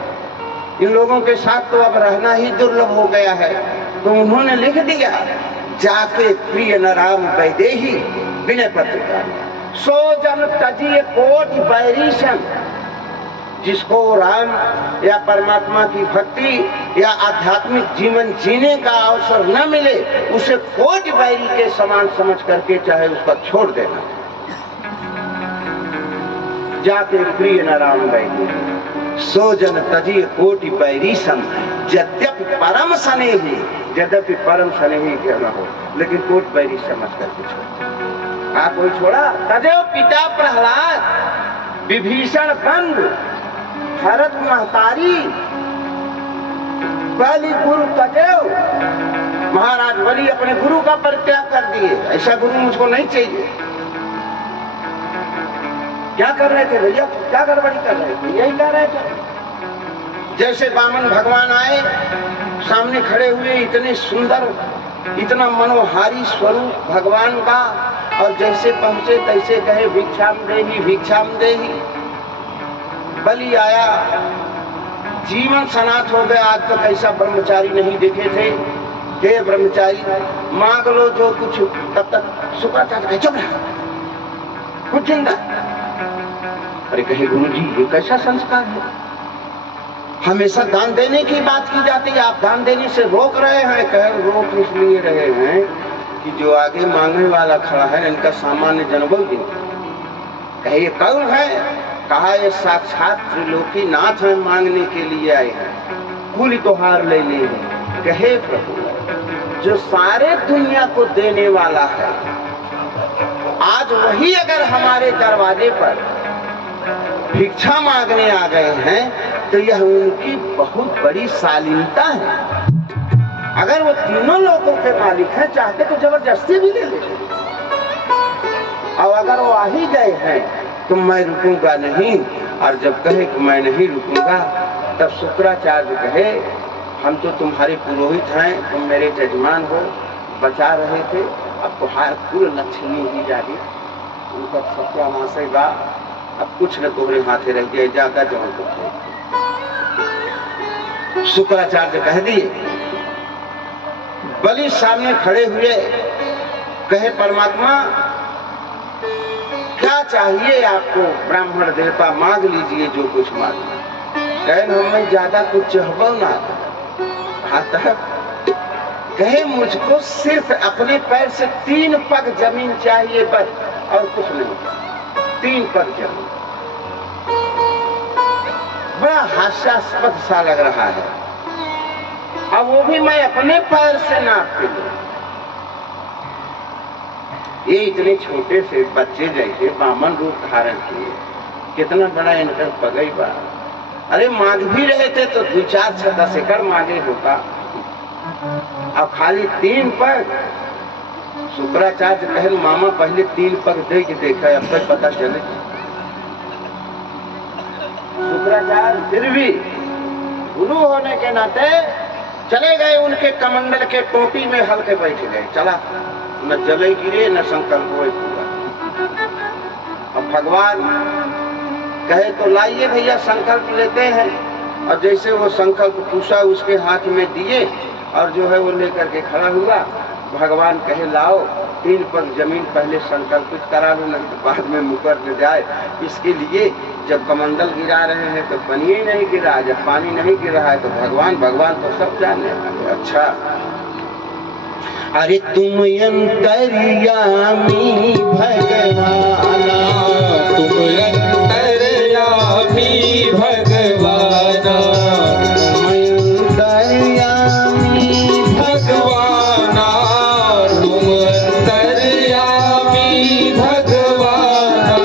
इन लोगों के साथ तो अब रहना ही दुर्लभ हो गया है। तो उन्होंने लिख दिया, जाके प्रिय न राम वैदेही विनय पत्रिका, सो जन तजिए कोटि बैरीशन। जिसको राम या परमात्मा की भक्ति या आध्यात्मिक जीवन जीने का अवसर न मिले उसे कोटि बैरी के समान समझ करके चाहे उसका छोड़ देना। जाके प्रिय न राम वैदेही सो जन तजिए कोटि बैरीशम। यद्यपि परम स्नेही, यद्यपि परम स्नेही क्यों न हो, लेकिन कोटि बैरी समझ करके छोड़। कोई छोड़ा? तदेव पिता प्रहलाद, विभीषण बंधु, भरत महतारी, बलि गुरु तदेव। महाराज बलि अपने गुरु का परित्याग कर दिए, ऐसा गुरु मुझको नहीं चाहिए। क्या कर रहे थे भैया? क्या गड़बड़ी कर रहे थे? यही कह रहे थे जैसे वामन भगवान आए, सामने खड़े हुए, इतने सुंदर, इतना मनोहारी स्वरूप भगवान का, और जैसे पहुंचे तैसे कहे भिक्षाम देही, भिक्षाम देही। बलि आया, जीवन सनाथ हो गया। आज तक ऐसा ब्रह्मचारी नहीं देखे थे। हे ब्रह्मचारी, मांग लो जो कुछ। तब तक शुक्राचार्य कहे चुप रहा, कुछ चिंता। अरे कहे गुरुजी ये कैसा संस्कार है, हमेशा दान देने की बात की जाती है, आप दान देने से रोक रहे हैं। कहे रोक इसलिए रहे हैं कि जो आगे मांगने वाला खड़ा है इनका सामान्य जन्म दिन। कहे ये कौन है? कहा ये साक्षात त्रिलोकी नाथ है, मांगने के लिए आए हैं, कुल तोहार ले ले। कहे प्रभु जो सारे दुनिया को देने वाला है, आज वही अगर हमारे दरवाजे पर भिक्षा मांगने आ गए हैं तो यह उनकी बहुत बड़ी शालीनता है। अगर वो तीनों लोगों के मालिक हैं, चाहते तो जबरदस्ती भी ले लेते, और अगर वो आ ही गए हैं तो मैं रुकूंगा नहीं। और जब कहे कि मैं नहीं रुकूंगा, तब शुक्राचार्य कहे हम तो तुम्हारे पुरोहित हैं, तुम मेरे यजमान हो, बचा रहे थे, अब तुम्हारा कुल लक्ष्मी ही जागी, उनका सत्यानाश बा, अब कुछ न तुम्हारे हाथे रह गया, ज्यादा जवन को। शुक्राचार्य कह दिए। बलि सामने खड़े हुए, कहे परमात्मा क्या चाहिए आपको? ब्राह्मण देवता मांग लीजिए जो कुछ मांगे। कहे हमें ज्यादा कुछ चाहबो ना। कहे मुझको सिर्फ अपने पैर से 3 पग जमीन चाहिए, बस और कुछ नहीं। 3 पग जमीन। बड़ा हास्यास्पद सा लग रहा है, अब वो भी मैं अपने पैर से नाप के दूं। ये इतने छोटे से बच्चे जैसे वामन रूप धारण किए, कितना बड़ा इनका पगई बा। अरे मांग भी रहे थे तो 2-4 10 एकड़ मांगे होता, अब खाली 3 पग। शुक्राचार्य कहे मामा पहले 3 पग दे के देखा, अब तक पता चले। शुक्राचार्य फिर भी गुरु होने के नाते चले गए, उनके कमंडल के टोपी में हल्के बैठ गए। चला, न जले गिरे न संकल्प हुए पूरा। अब भगवान कहे तो लाइए भैया संकल्प लेते हैं, और जैसे वो संकल्प पूछा उसके हाथ में दिए, और जो है वो लेकर के खड़ा हुआ। भगवान कहे लाओ 3 पग जमीन पहले संकल्पित करा लो, नहीं तो बाद में मुकर न जाए। इसके लिए जब कमंडल गिरा रहे हैं तो पानी ही नहीं गिरा, जब पानी नहीं गिर रहा है तो भगवान तो सब जानने वाले। अच्छा, अरे तुम अंतर्यामी भगवाना, तुम अंतर्यामी भगवाना, तुम अंतर्यामी भगवाना,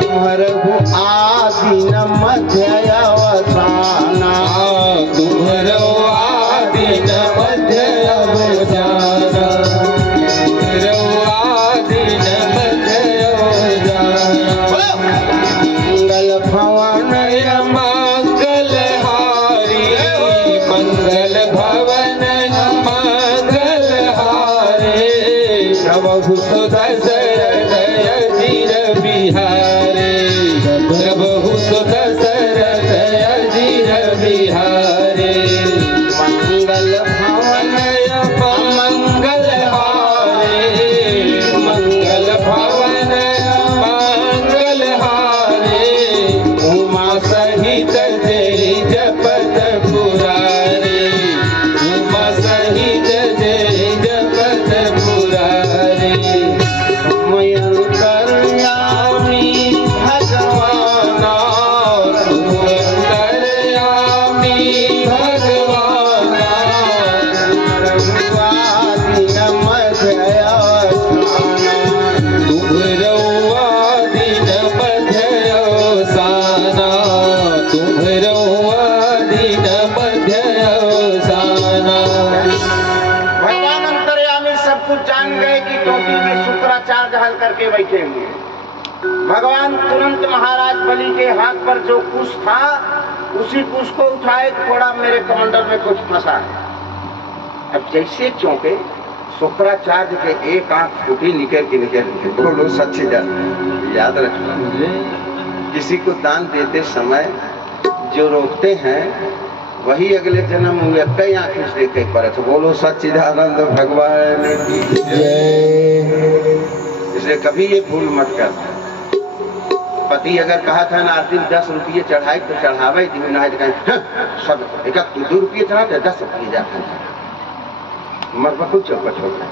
तुम्हारो आदि न मध्य अवसाना, तुम्हारो आदि न मध्य अवसाना, तुम्हारो आदि न मध्य अवसाना। मंगल भवन मंगल हारी, मंगल भवन मंगल हारे, प्रभु सुदशरथ अजीर बिहारे, प्रभु सुदशरथ अजीर बिहारे। मंगल भवन मंगल हारे, मंगल भवन मंगल हारे, उमा सहित जय जपत पुरारे, उमा सहित जय जपत पुरारे। अंतर्यामी भगवाना, तुम अंतर्यामी भगवाना, आदि न मध्य अवसाना, तुम्हारो आदि न मध्य अवसाना, तुम्हारो आदि न मध्य अवसाना। भगवान अंतर्यामी सब कुछ जान गए कि टोपी में शुक्राचार्य हल करके बैठे हुए। भगवान तुरंत महाराज बलि के हाथ पर जो कुश था उसी कुश को उठाए थोड़ा मेरे कमंडल में कुछ फंसा है। अब जैसे चौंके शुक्राचार्य के एक आंख फूटी निकल के बोलो सच्ची याद रखना, किसी को दान देते समय जो रोकते हैं वही अगले जन्म में कई आंखें से देखे परत। बोलो सच्चिदानंद भगवान की जय। इसलिए कभी ये भूल मत कर। पति अगर कहा था ना आरती 10 रुपये चढ़ाई तो चढ़ावे सब एक 2 रुपये चढ़ाते 10 रुपये जाते मर पर कुछ चौपट हो गया।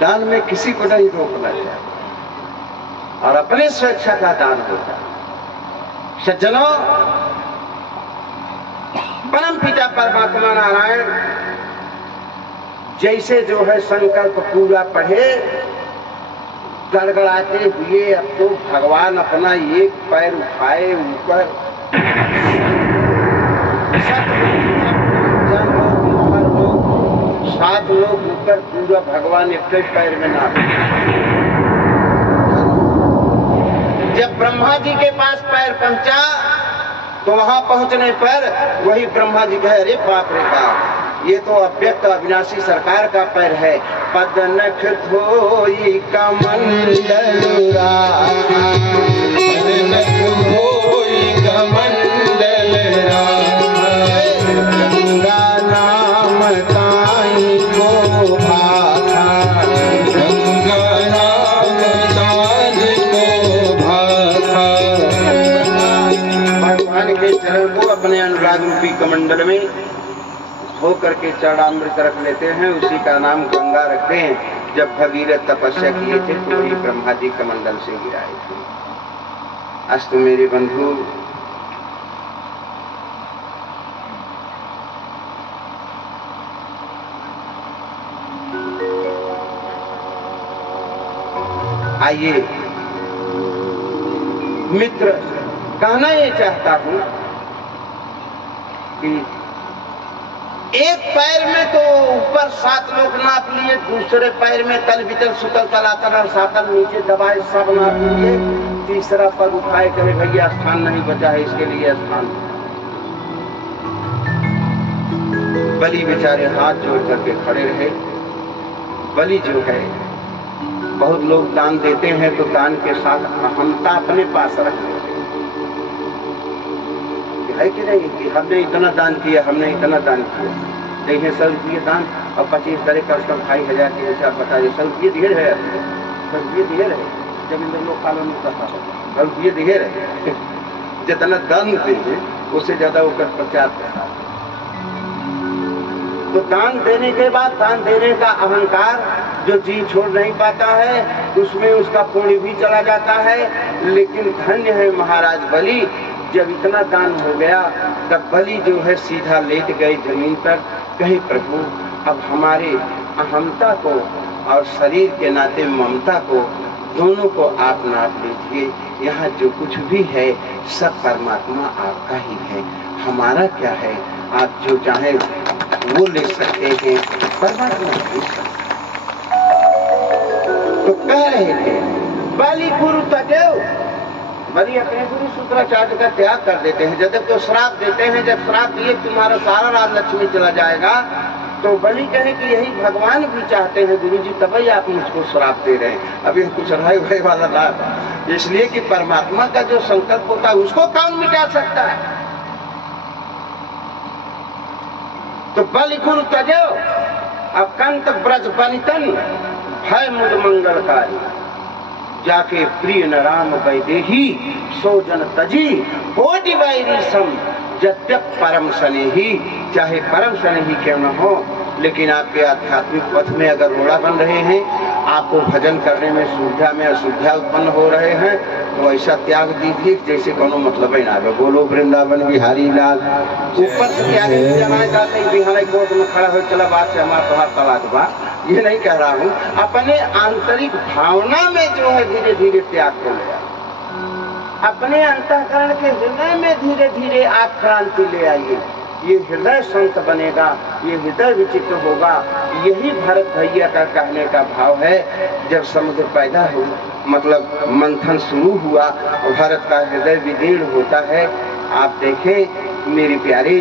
दान में किसी को नहीं रोकना चाहिए और अपने स्वेच्छा का दान होता है। सज्जनों, परम पिता परमात्मा नारायण जैसे जो है संकल्प पूरा पढ़े गड़गड़ाते हुए अब तो भगवान अपना एक पैर उठाए ऊपर, 7 लोग ऊपर, पूरा भगवान एक पैर में ना। जब ब्रह्मा जी के पास पैर पहुंचा तो वहां पहुंचने पर वही ब्रह्मा जी कहे अरे बाप रे बाप, ये तो अव्यक्त अविनाशी सरकार का पैर है। पद नख धोई कमंडल राखा, पद नख धोई कमंडल राखा, गंगा नाम ताई को भाखा, गंगा नाम ताई को भाखा। भगवान के चरण को अपने अनुराग रूपी कमंडल में धो करके चरणामृत रख लेते हैं, उसी का नाम गंगा रखते हैं। जब भगीरथ तपस्या किए थे तो वही ब्रह्मा जी कमंडल से गिराए थे। अस्तु मेरे बंधु, आइए मित्र, कहना ये चाहता हूं कि एक पैर में तो ऊपर 7 लोग नाप लिए, दूसरे पैर में तल बितल सुतल तलातल और सातल नीचे दबाए सब नाप लिए, तीसरा पग उठाए करे भैया स्थान नहीं बचा है, इसके लिए स्थान। बलि बेचारे हाथ जोड़ करके खड़े रहे। बलि जो है, बहुत लोग दान देते हैं तो दान के साथ अहमता अपने पास रख लेते है कि नहीं, कि हमने इतना दान किया, हमने इतना दान किया। देखिए 100 रुपये दान और 25 तरह का उसका 2500 के जैसे आप बताइए 100 रुपये दिए रहे, 100 रुपये दिए रहे। जब इन लोग कॉलोनी का 100 रुपये दिए रहे। जितना दान देंगे उससे ज्यादा वो कर प्रचार करता है। तो दान देने के बाद दान देने का अहंकार जो जी छोड़ नहीं पाता है उसमें उसका पुण्य भी चला जाता है। लेकिन धन्य है महाराज बलि, जब इतना दान हो गया तब बलि जो है सीधा लेट गए जमीन पर, कहे प्रभु अब हमारे अहमता को और शरीर के नाते ममता को दोनों को आप नाप लीजिए। यहाँ जो कुछ भी है सब परमात्मा आपका ही है, हमारा क्या है। आप जो चाहे वो ले सकते हैं, परमात्मा ले सकते। तो कह रहे थे बलि गुरु तदेव, बलि अपने गुरु शुक्राचार्य का त्याग कर देते हैं। जब तो श्राप देते हैं, जब श्राप दिए तुम्हारा सारा राज लक्ष्मी चला जाएगा, तो बलि कहे कि यही भगवान भी चाहते हैं गुरु जी, तभी आप मुझको श्राप दे रहे हैं। अभी कुछ रहा हुए वाला लाभ, इसलिए कि परमात्मा का जो संकल्प होता है उसको कौन मिटा सकता है। तो बलि गुरु तजो अकंत ब्रज बनितन भय मुद मंगलकारी, जाके प्रिय न राम वैदेही सो जन तजी कोटि वैरी सम यद्यप परम स्नेही। चाहे परम स्नेही क्यों न हो, लेकिन आपके आध्यात्मिक पथ में अगर रोड़ा बन रहे हैं, आपको भजन करने में सुविधा में असुविधा उत्पन्न हो रहे हैं, तो ऐसा त्याग दीजिए जैसे कोनो मतलब ही ना हो। बोलो वृंदावन बिहारी लाल। ऊपर से त्याग जाते बिहारी कोर्ट में खड़ा हो चला बात से हमारा तोहार तलाक बा, ये नहीं कह रहा हूँ। अपने आंतरिक भावना में जो है धीरे धीरे त्याग कर लिया, अपने अंतःकरण के हृदय में धीरे धीरे आप क्रांति ले आइए। ये हृदय संत बनेगा, ये हृदय विचित्र होगा। यही भरत भैया का कहने का भाव है। जब समुद्र पैदा हो, मतलब मंथन शुरू हुआ और भरत का हृदय विदीर्ण होता है, आप देखें मेरे प्यारे,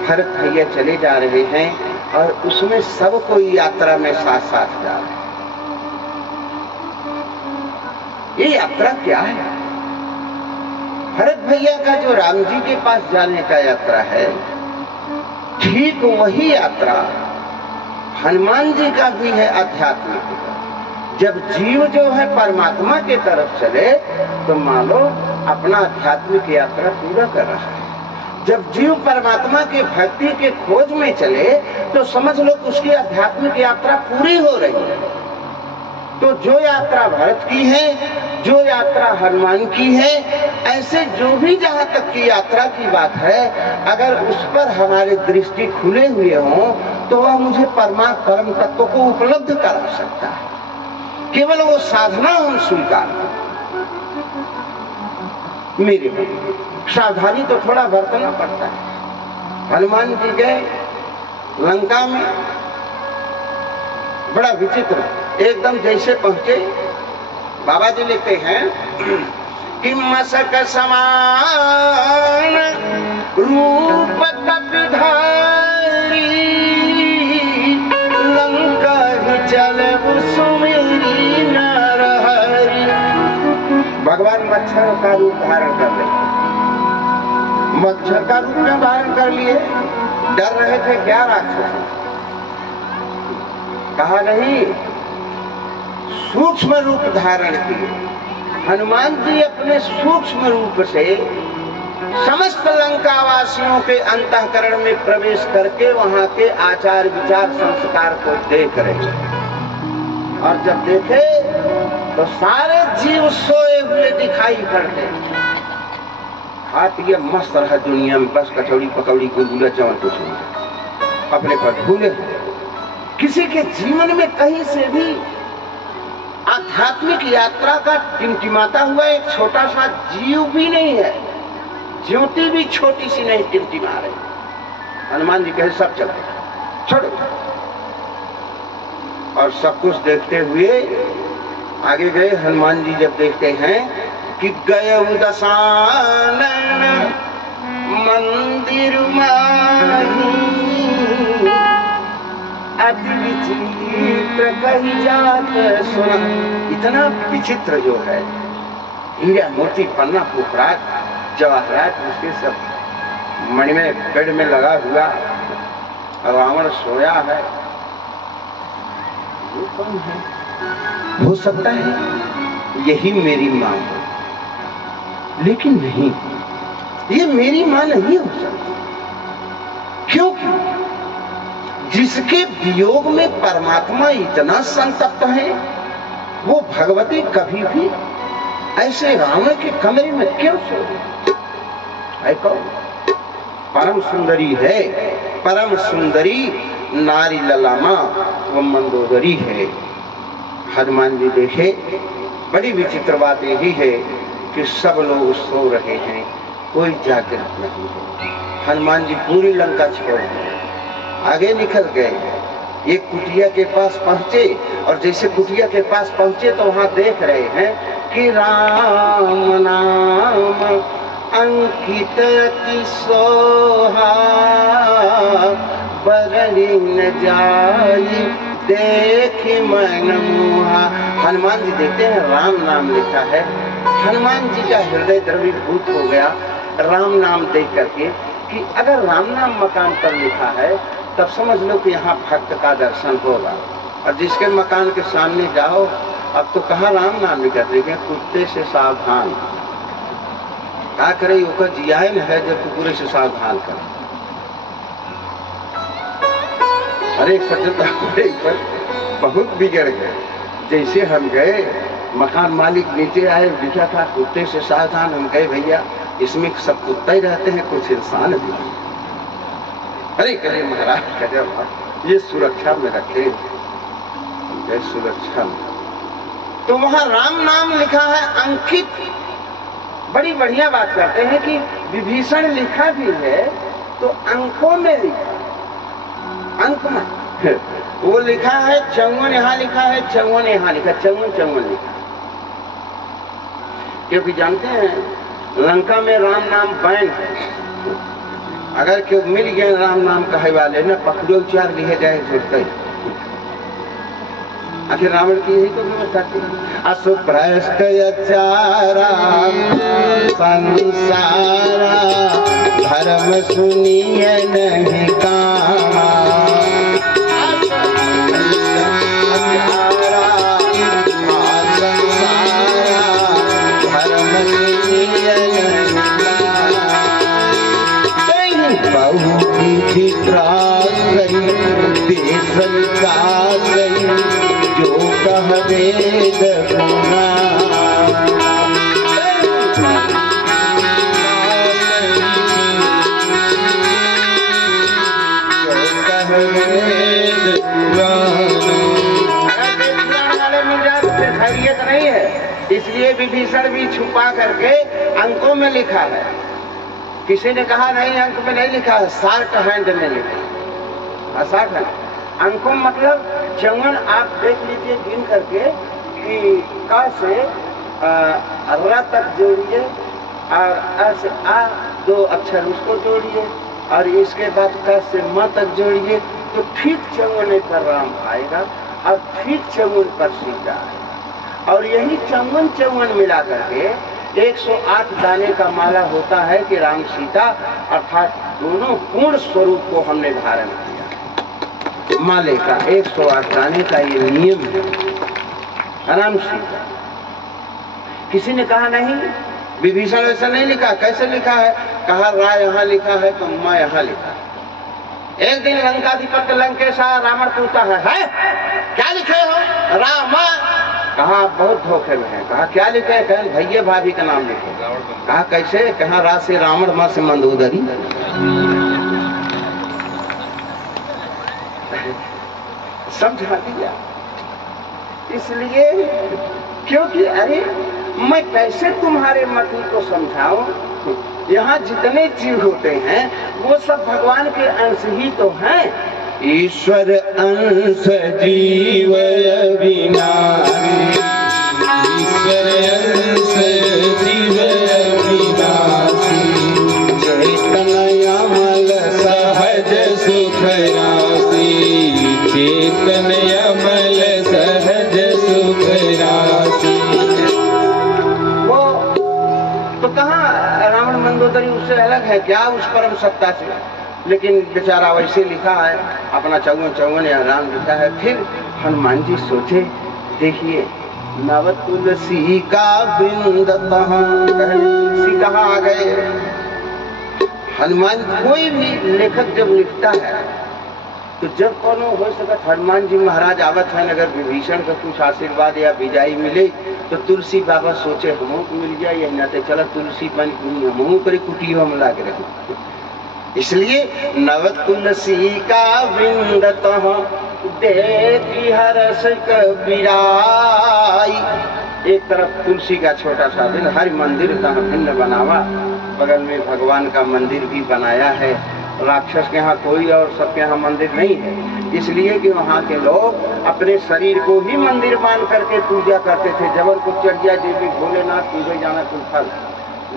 भरत भैया चले जा रहे हैं और उसमें सब कोई यात्रा में साथ साथ जा रहे हैं। ये यात्रा क्या है? भरत भैया का जो राम जी के पास जाने का यात्रा है, ठीक वही यात्रा हनुमान जी का भी है आध्यात्मिक। जब जीव जो है परमात्मा के तरफ चले तो मान लो अपना आध्यात्मिक यात्रा पूरा कर रहा है। जब जीव परमात्मा के भक्ति के खोज में चले तो समझ लो कि उसकी आध्यात्मिक यात्रा पूरी हो रही है। तो जो यात्रा भरत की है, जो यात्रा हनुमान की है, ऐसे जो भी जहां तक की यात्रा की बात है, अगर उस पर हमारे दृष्टि खुले हुए हों तो वह मुझे परम तत्व को उपलब्ध करा सकता है। केवल वो साधना हम स्वीकार करें। मेरे सावधानी तो थोड़ा बरतना पड़ता है। हनुमान जी गए लंका में, बड़ा विचित्र, एकदम जैसे पहुंचे, बाबा जी लिखते हैं कि मसक समान रूप कपिधारी, लंका ही चलब सुमेरी नरहरि। भगवान मच्छर का रूप धारण कर ले, मच्छर का रूप में धारण कर लिए। डर रहे थे क्या राक्षस? कहा नहीं, सूक्ष्म रूप धारण किए। हनुमान जी अपने सूक्ष्म रूप से समस्त लंकावासियों के अंतःकरण में प्रवेश करके वहां के आचार विचार संस्कार को देख रहे। और जब देखे तो सारे जीव सोए हुए दिखाई पड़ते। हाथ ये मस्त रहा दुनिया में, बस कचौड़ी पकौड़ी गुलगुला चावल कुछ नहीं, अपने पर भूले। किसी के जीवन में कहीं से भी आध्यात्मिक यात्रा का टिमटिमाता हुआ एक छोटा सा जीव भी नहीं है। ज्योति भी छोटी सी नहीं टिमटिमा रही। हनुमान जी कहे सब चलो छोड़ो, और सब कुछ देखते हुए आगे गए। हनुमान जी जब देखते हैं कि गए दशानन मंदिर माही, अति विचित्र कही जात सुना। इतना विचित्र जो है, हीरा मोती पन्ना पुखराट जवाहरात उसके सब मणि में पेड़ में लगा हुआ, और रावण सोया है। वो कौन है? हो सकता है यही मेरी माँ हो, लेकिन नहीं, ये मेरी माँ नहीं हो सकती। क्योंकि जिसके वियोग में परमात्मा इतना संतप्त है, वो भगवती कभी भी ऐसे रावण के कमरे में क्यों सोए? कौन? परम सुंदरी है, परम सुंदरी नारी ललामा वो मंदोदरी है। हनुमान जी देखे, बड़ी विचित्र बात यही है कि सब लोग सो रहे हैं, कोई जागृत नहीं है। हनुमान जी पूरी लंका छोड़ गए, आगे निकल गए। एक कुटिया के पास पहुंचे, और जैसे कुटिया के पास पहुंचे तो वहां देख रहे हैं कि राम नाम अंकित अति सोहा, बरनी न जाई देखी मन मोहा। हनुमान जी देखते हैं राम नाम लिखा है। हनुमान जी का हृदय द्रवीभूत हो गया राम नाम देख करके, कि अगर राम नाम मकान पर लिखा है तब समझ लो कि यहाँ भक्त का दर्शन होगा। और जिसके मकान के सामने जाओ, अब तो कहाँ राम नाम लिखा, लेकिन कुत्ते से सावधान। क्या करे, ओकर जियान है जब कुकुरे से सावधान करे। अरे सज्जन बहुत बिगड़ गए। जैसे हम गए, मकान मालिक नीचे आए, लिखा था कुत्ते से सावधान। हम कहे भैया इसमें सब कुत्ता ही रहते हैं, कुछ इंसान भी। अरे कहे महाराज कहे ये सुरक्षा में रखे, सुरक्षा में। तो वहां राम नाम लिखा है अंकित। बड़ी बढ़िया बात करते हैं कि विभीषण लिखा भी है तो अंकों में लिखा, अंक में वो लिखा है। 54 यहाँ लिखा है, 54 यहाँ लिखा, 54 लिखा। क्योंकि जानते हैं लंका में राम नाम बैन है। अगर क्यों मिल गए राम नाम कहे वाले न पकड़ो चार लिए जाए जुड़ते। आखिर रावण की यही तो व्यवस्था थी। असुभ्रष्ट अचारा संसारा धर्म सुनिए नहीं कामा। जो कह वेद खैरियत नहीं है, इसलिए विभीषण भी छुपा करके अंकों में लिखा है। किसी ने कहा नहीं अंक में नहीं लिखा है, शार्ट हैंड में लिखा है। शार्ट हैंड अंकों मतलब चौवन आप देख लीजिए गिन करके कि क से र तक जोड़िए और अ से आ 2 अक्षर उसको जोड़िए और इसके बाद क से म तक जोड़िए तो ठीक 54 पर राम आएगा और ठीक 54 पर सीता आएगा। और यही 54 मिला करके 108 दाने का माला होता है कि राम सीता अर्थात दोनों पूर्ण स्वरूप को हमने धारण किया। माले का 108 दाने का ये नियम है। राम सीता किसी ने कहा नहीं विभीषण ऐसा नहीं लिखा। कैसे लिखा है? कहा रा यहाँ लिखा है तो मैं यहाँ लिखा है। एक दिन लंकाधिपति लंकेशा रावण पूछता है क्या लिखे हो? राम। कहा बहुत धोखे में है। कहा क्या लिखे? कहें भैया भाभी का नाम लिखे। कहा कैसे? कहा रा से रावण, मां से मंदोदरी। समझा दिया। इसलिए क्योंकि अरे मैं कैसे तुम्हारे मति को समझाऊं? यहाँ जितने जीव होते हैं वो सब भगवान के अंश ही तो हैं। ईश्वर अंश जीव अविनाशी, ईश्वर अंश जीव अविनाशी, चैतन अमल सहज सुख राशि, चैतन अमल सहज सुख राशि। वो तो कहाँ रावण मंदोदरी उससे अलग है क्या उस परम सत्ता से? लेकिन बेचारा वैसे लिखा है अपना 54 या राम लिखा है। फिर हनुमान जी सोचे देखिए नव तुलसी का वृंद तुलसी कहाँ आ गए? हनुमान कोई भी लेखक जब लिखता है तो जब कोनो हो सकता हनुमान जी महाराज आवत है अगर विभीषण का कुछ आशीर्वाद या विदाई मिले तो तुलसी बाबा सोचे हमों को मिल जाए या ना तो चला तुलसी पानी हमों करे कुटिया में ला के रखो। इसलिए नव तुलसी का वृंद देखी हरस कबीराई। एक तरफ तुलसी का छोटा सा वृंद, हर मंदिर का भिन्न बनावा, बगल में भगवान का मंदिर भी बनाया है। राक्षस के यहाँ कोई और सबके यहाँ मंदिर नहीं है, इसलिए कि वहाँ के लोग अपने शरीर को ही मंदिर मान करके पूजा करते थे। जबलपुर चढ़िया देवी भोलेनाथ पूजे जाना कोई फल,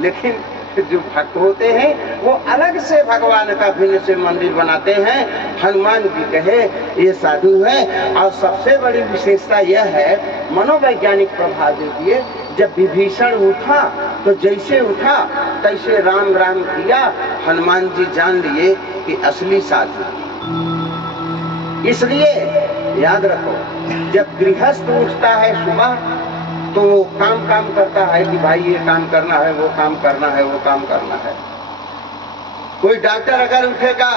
लेकिन जो भक्त होते हैं वो अलग से भगवान का भिन्न से मंदिर बनाते हैं। हनुमान जी कहे ये साधु है। और सबसे बड़ी विशेषता यह है मनोवैज्ञानिक प्रभाव देती है। जब विभीषण उठा तो जैसे उठा तैसे राम राम किया। हनुमान जी जान लिए कि असली साधु। इसलिए याद रखो जब गृहस्थ उठता है सुबह तो वो काम करता है कि भाई ये काम करना है, वो काम करना है, वो काम करना है। कोई डॉक्टर अगर उठेगा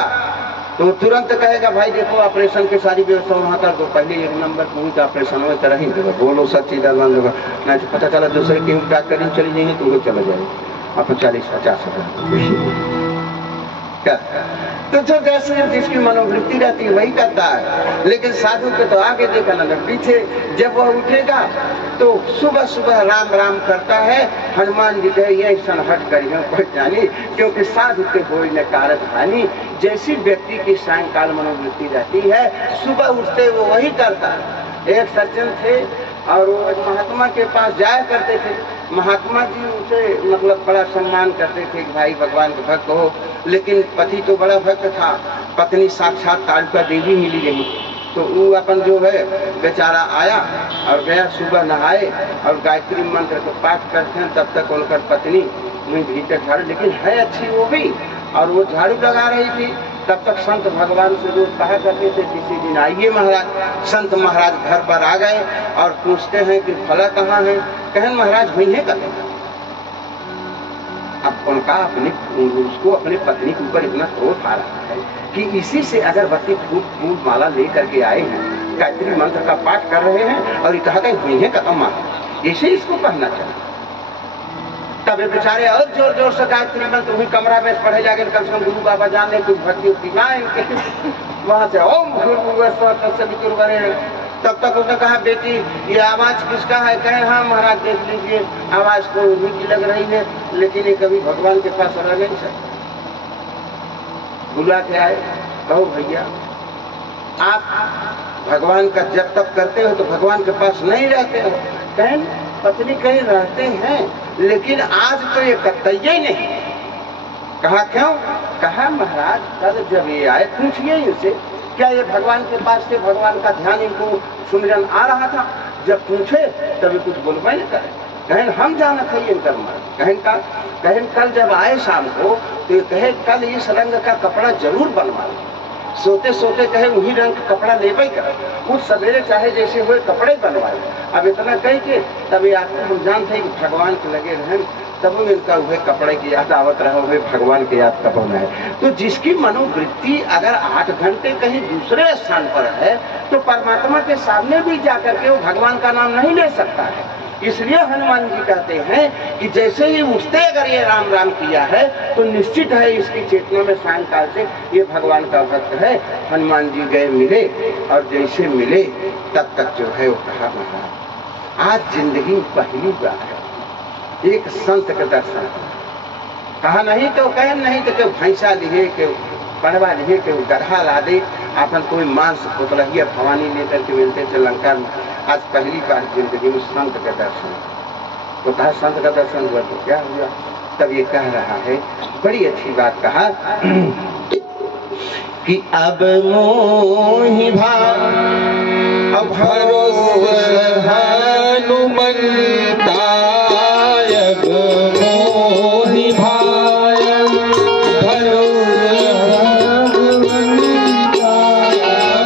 तो तुरंत कहेगा भाई देखो ऑपरेशन की सारी व्यवस्था वहाँ कर दो, पहले 1 नंबर पूरी का ऑपरेशन हो तरह ही देगा, बोलो सच्ची दरबान लोग नहीं तो पता चला दूसरे की डॉक्टर चली जाएंगे तो वो चला जाएगा आपको 40-50 हजार तो जो जैसे जिसकी मनोवृत्ति रहती है वही करता है। लेकिन साधु के तो आगे देखा ना पीछे। जब वह उठेगा तो सुबह सुबह राम राम करता है। हनुमान जी कहे ये सनहट करिए कोई जानी, क्योंकि साधु के हो न कारक हानि। जैसी व्यक्ति की सायंकाल मनोवृत्ति रहती है सुबह उठते वो वही करता है। एक सज्जन थे और वो महात्मा के पास जाया करते थे। महात्मा जी उनसे मतलब बड़ा सम्मान करते थे कि भाई भगवान का भक्त हो, लेकिन पति तो बड़ा भक्त था, पत्नी साक्षात कालिका देवी मिली रही। तो वो अपन जो है बेचारा आया और गया, सुबह नहाए और गायत्री मंत्र को पाठ करते हैं, तब तक उनकर पत्नी में भीतर झाड़ू, लेकिन है अच्छी वो भी, और वो झाड़ू लगा रही थी। तब तक संत भगवान से रोज कहा करते थे किसी दिन आइए महाराज। संत महाराज घर पर आ गए और पूछते हैं कि फला कहाँ है? कहन महाराज वही है कल। अब उनका उसको अपने पत्नी के ऊपर इतना क्रोध आ रहा है कि इसी से अगरबत्ती फूल माला लेकर के आए हैं, गायत्री मंत्र का पाठ कर रहे हैं और ये कहा वही है कदम महाराज, इसे इसको कहना चाहिए। तब बेचारे और जोर जोर से गायत्री मंत्र वही कमरा में पढ़े जाके, कम से कम गुरु बाबा जाने कुछ भक्ति उक्ति ना इनके, वहां से ओम तब तक उसने कहा बेटी ये आवाज किसका है? कहे हाँ महाराज देख लीजिए आवाज तो उन्हीं की लग रही है, लेकिन ये कभी भगवान के पास रह नहीं सकता। बुला के आए, कहो भैया आप भगवान का जब तक करते हो तो भगवान के पास नहीं रहते हो। कहें पत्नी कहीं रहते हैं, लेकिन आज तो ये कतई नहीं। कहा क्यों? कहा महाराज कल जब ये आए पूछिए इनसे क्या ये भगवान के पास से भगवान का ध्यान इनको सुमिरन आ रहा था? जब पूछे तभी कुछ बोलबे नहीं करे। कहें हम जाना था ये इनका मर्द। कहें कल जब आए शाम को तो ये कहे कल इस रंग का कपड़ा जरूर बनवा। सोते सोते कहे वही रंग का कपड़ा ले कर कुछ सवेरे चाहे जैसे हुए कपड़े बनवाए। अब इतना कह के तभी आपको हम जानते हैं कि भगवान के लगे रहें, तब इनका हुए कपड़े की याद आवत रहा हुए भगवान की याद कब होना है। तो जिसकी मनोवृत्ति अगर 8 घंटे कहीं दूसरे स्थान पर है तो परमात्मा के सामने भी जाकर के वो भगवान का नाम नहीं ले सकता है। इसलिए हनुमान जी कहते हैं कि जैसे ही उठते अगर ये राम राम किया है तो निश्चित है इसकी चेतना में सायंकाल से ये भगवान का भक्त है। हनुमान जी गए मिले और जैसे मिले तब तक जो है वो कहा महाराज आज जिंदगी पहली बार है एक संत का दर्शन। कहा नहीं तो कहे नहीं तो क्यों भैंसा लिए क्यों पढ़वा लिए क्यों गधा ला दे अपन कोई मांस पुतलहिया भवानी लेकर के मिलते थे लंका में। आज पहली बार जिंदगी में संत का दर्शन। तो कहा संत का दर्शन हुआ तो क्या हुआ? तब ये कह रहा है बड़ी अच्छी बात कहा कि अब मोहि भाव अब भरोसा हनुमंता अब मोहि भाय भरोसा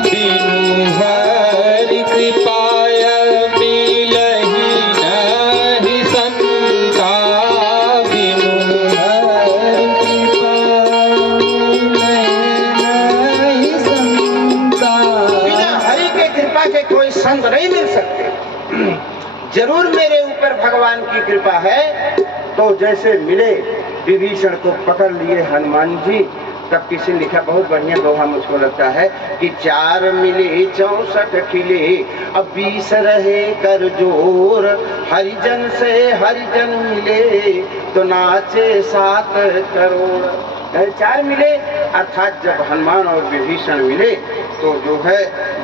बिनु हरि कृपाय मिलहि नहि संता बिनु हरि कृपाय मिलहि नहि संता। बिना हरि के कृपा के कोई संत नहीं मिल सकते। जरूर मेरे ऊपर भगवान की कृपा है। तो जैसे मिले विभीषण को पकड़ लिए हनुमान जी, तब किसी ने लिखा बहुत बढ़िया दोहा मुझको लगता है कि 4 मिले 64 खिले अब 20 रहे कर जोर हरिजन से हरिजन मिले तो नाचे 7 करोड़। 4 मिले अर्थात जब हनुमान और विभीषण मिले तो जो है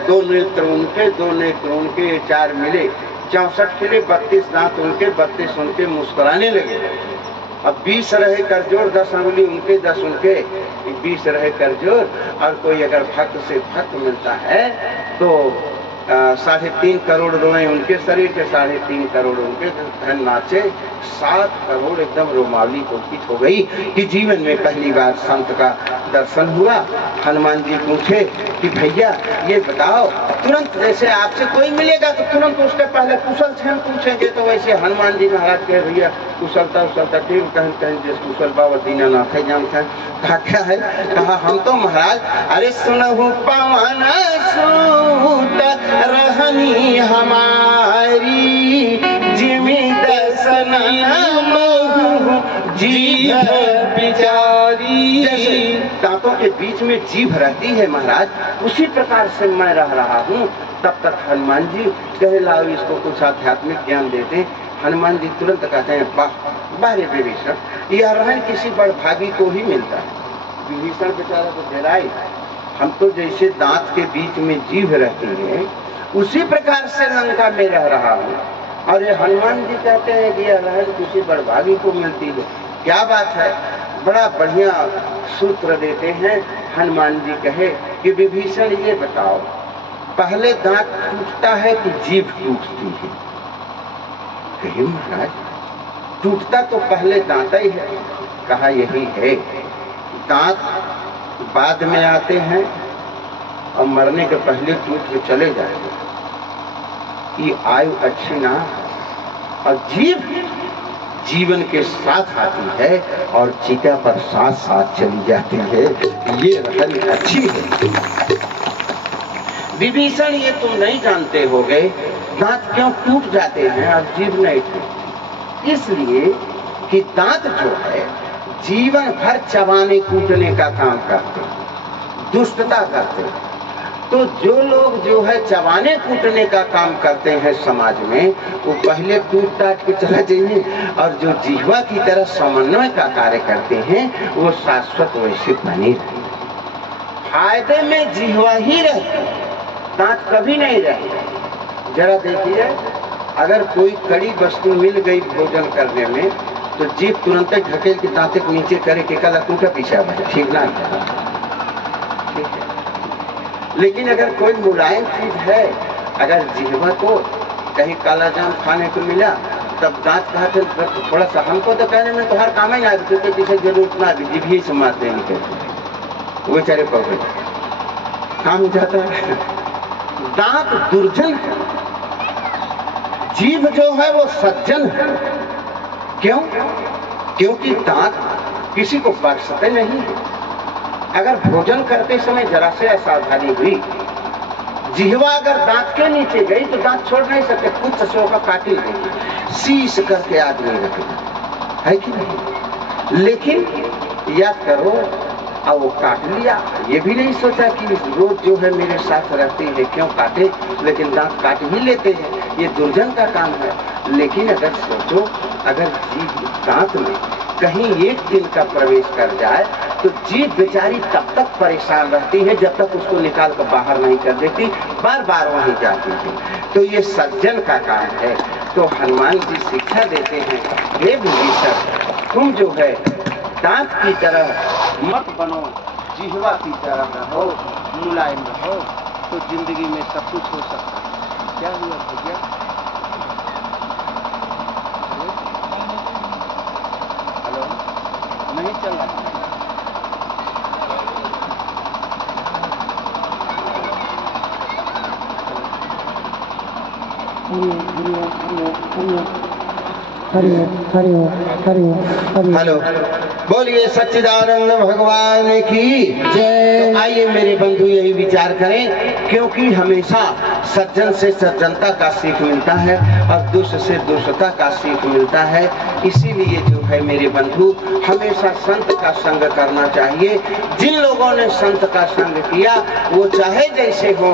2 नेत्र उनके 2 नेत्र उनके 4 मिले 64 खिले 32 दांत उनके 32 उनके मुस्कुराने लगे। अब 20 रहे कर जोड़ 10 अंगुली उनके 10 उनके 20 रहे कर जोड़। और कोई अगर भक्त से भक्त मिलता है तो 3.5 करोड़ रोए उनके शरीर के 3.5 करोड़ उनके धन नाचे 7 करोड़ एकदम रोमावली पुलकित हो गई कि जीवन में पहली बार संत का दर्शन हुआ। हनुमान जी पूछे कि भैया ये बताओ तुरंत जैसे आपसे कोई मिलेगा तो तुरंत उसके पहले कुशल क्षण पूछेंगे। तो वैसे हनुमान जी महाराज के भैया कुशलता ठीक कहीं कहीं जिस कुशल बाबा दीनानाथ है जानते हैं। कहा क्या है? कहा हम तो महाराज अरे सुनहु पवन सूत रहनी हमारी जिमी दर्शन जीभ बिचारी। दांतों के बीच में जीभ रहती है महाराज, उसी प्रकार से मैं रह रहा हूँ। तब तक हनुमान जी कहे लाओ इसको कुछ आध्यात्मिक ज्ञान देते। हनुमान जी तुरंत कहते हैं बारे विभीषण यह रहन किसी बड़भागी को ही मिलता है। विभीषण बेचारा तो डेराए, हम तो जैसे दांत के बीच में जीभ रहती है उसी प्रकार से लंका में रह रहा हूँ और ये हनुमान जी कहते हैं कि यह रहन किसी बड़भागी को मिलती है। क्या बात है, बड़ा बढ़िया सूत्र देते हैं। हनुमान जी कहे कि विभीषण ये बताओ, पहले दांत टूटता है कि जीभ टूटती है? कहे महाराज टूटता तो पहले दांत ही है। कहा यही है, दांत बाद में आते हैं और मरने के पहले टूट के चले जाते हैं। ये आयु अच्छी ना, और जीभ जीवन के साथ आती है और चिता पर साथ साथ चली जाती है। ये रहन अच्छी है। विभीषण ये तुम नहीं जानते होगे दांत क्यों टूट जाते हैं और जीभ नहीं टूटती? इसलिए कि दांत जो है जीवन भर चबाने कूटने का काम करते हैं, दुष्टता करते हैं। तो जो लोग जो है चबाने कूटने का काम करते हैं समाज में, वो पहले टूट टाट के चला जाइए, और जो जिह्वा की तरह समन्वय का कार्य करते हैं वो शाश्वत वैसे बने रहे। फायदे में जिह्वा ही रहती, दांत कभी नहीं रहते। जरा देखिए, अगर कोई कड़ी वस्तु मिल गई भोजन करने में तो जीभ तुरंत ढकेल के दांत के नीचे करे के कला टूटा पीछा है, ठीक ना? ठीक है। लेकिन अगर कोई मुलायम चीज है, अगर जिह्वा को कहीं काला जाम खाने को मिला तब दांत कहते थोड़ा सा, हमको तो कहने में तो हर काम ही आ गई, क्योंकि किसी जरूरत ना भी जीभ से मारते नहीं कहते, वो बेचारे पकड़े काम जाता है। दांत दुर्जन है, जीभ जो है वो सज्जन है। क्यों? क्योंकि दांत किसी को बख्शते नहीं है। अगर भोजन करते समय जरा से असावधानी हुई, जिह्वा अगर दांत के नीचे गई तो दांत छोड़ नहीं सकते, कुछ सौ का काटी देंगे, शीश करके आदमी रखेगा, है कि नहीं? लेकिन याद करो, और वो काट लिया, ये भी नहीं सोचा कि रोज जो है मेरे साथ रहती है क्यों काटे, लेकिन दांत काट ही लेते हैं। ये दुर्जन का काम है। लेकिन अगर सोचो, अगर जीभ दांत में कहीं एक दिन का प्रवेश कर जाए तो जीभ बेचारी तब तक परेशान रहती है जब तक उसको निकाल कर बाहर नहीं कर देती, बार बार वहीं जाती है। तो ये सज्जन का काम है। तो हनुमान जी शिक्षा देते हैं, हे विभीषण, तुम जो है दांत की तरह मत बनो, जिह्वा की तरह रहो, मुलायम रहो, तो जिंदगी में सब कुछ हो सकता है। क्या हुआ भैया? हेलो, नहीं चल रहा? हेलो, बोलिए सच्चिदानंद भगवान की जय। तो आइए मेरे बंधु यही विचार करें, क्योंकि हमेशा सज्जन से सज्जनता का सीख मिलता है और दुष्ट से दुष्टता का सीख मिलता है। इसीलिए जो है मेरे बंधु, हमेशा संत का संग करना चाहिए। जिन लोगों ने संत का संग किया वो चाहे जैसे हो,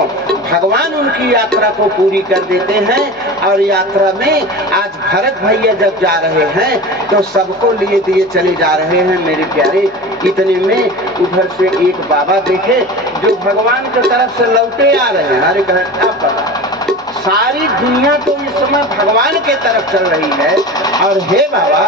भगवान उनकी यात्रा को पूरी कर देते हैं। और यात्रा में आज भरत भैया जब जा रहे हैं तो सबको लिए दिए चले जा रहे हैं मेरे प्यारे। इतने में उधर से एक बाबा देखे जो भगवान की तरफ से लौटे आ रहे हैं। अरे कहे क्या पता, सारी दुनिया तो इस समय भगवान के तरफ चल रही है, और हे बाबा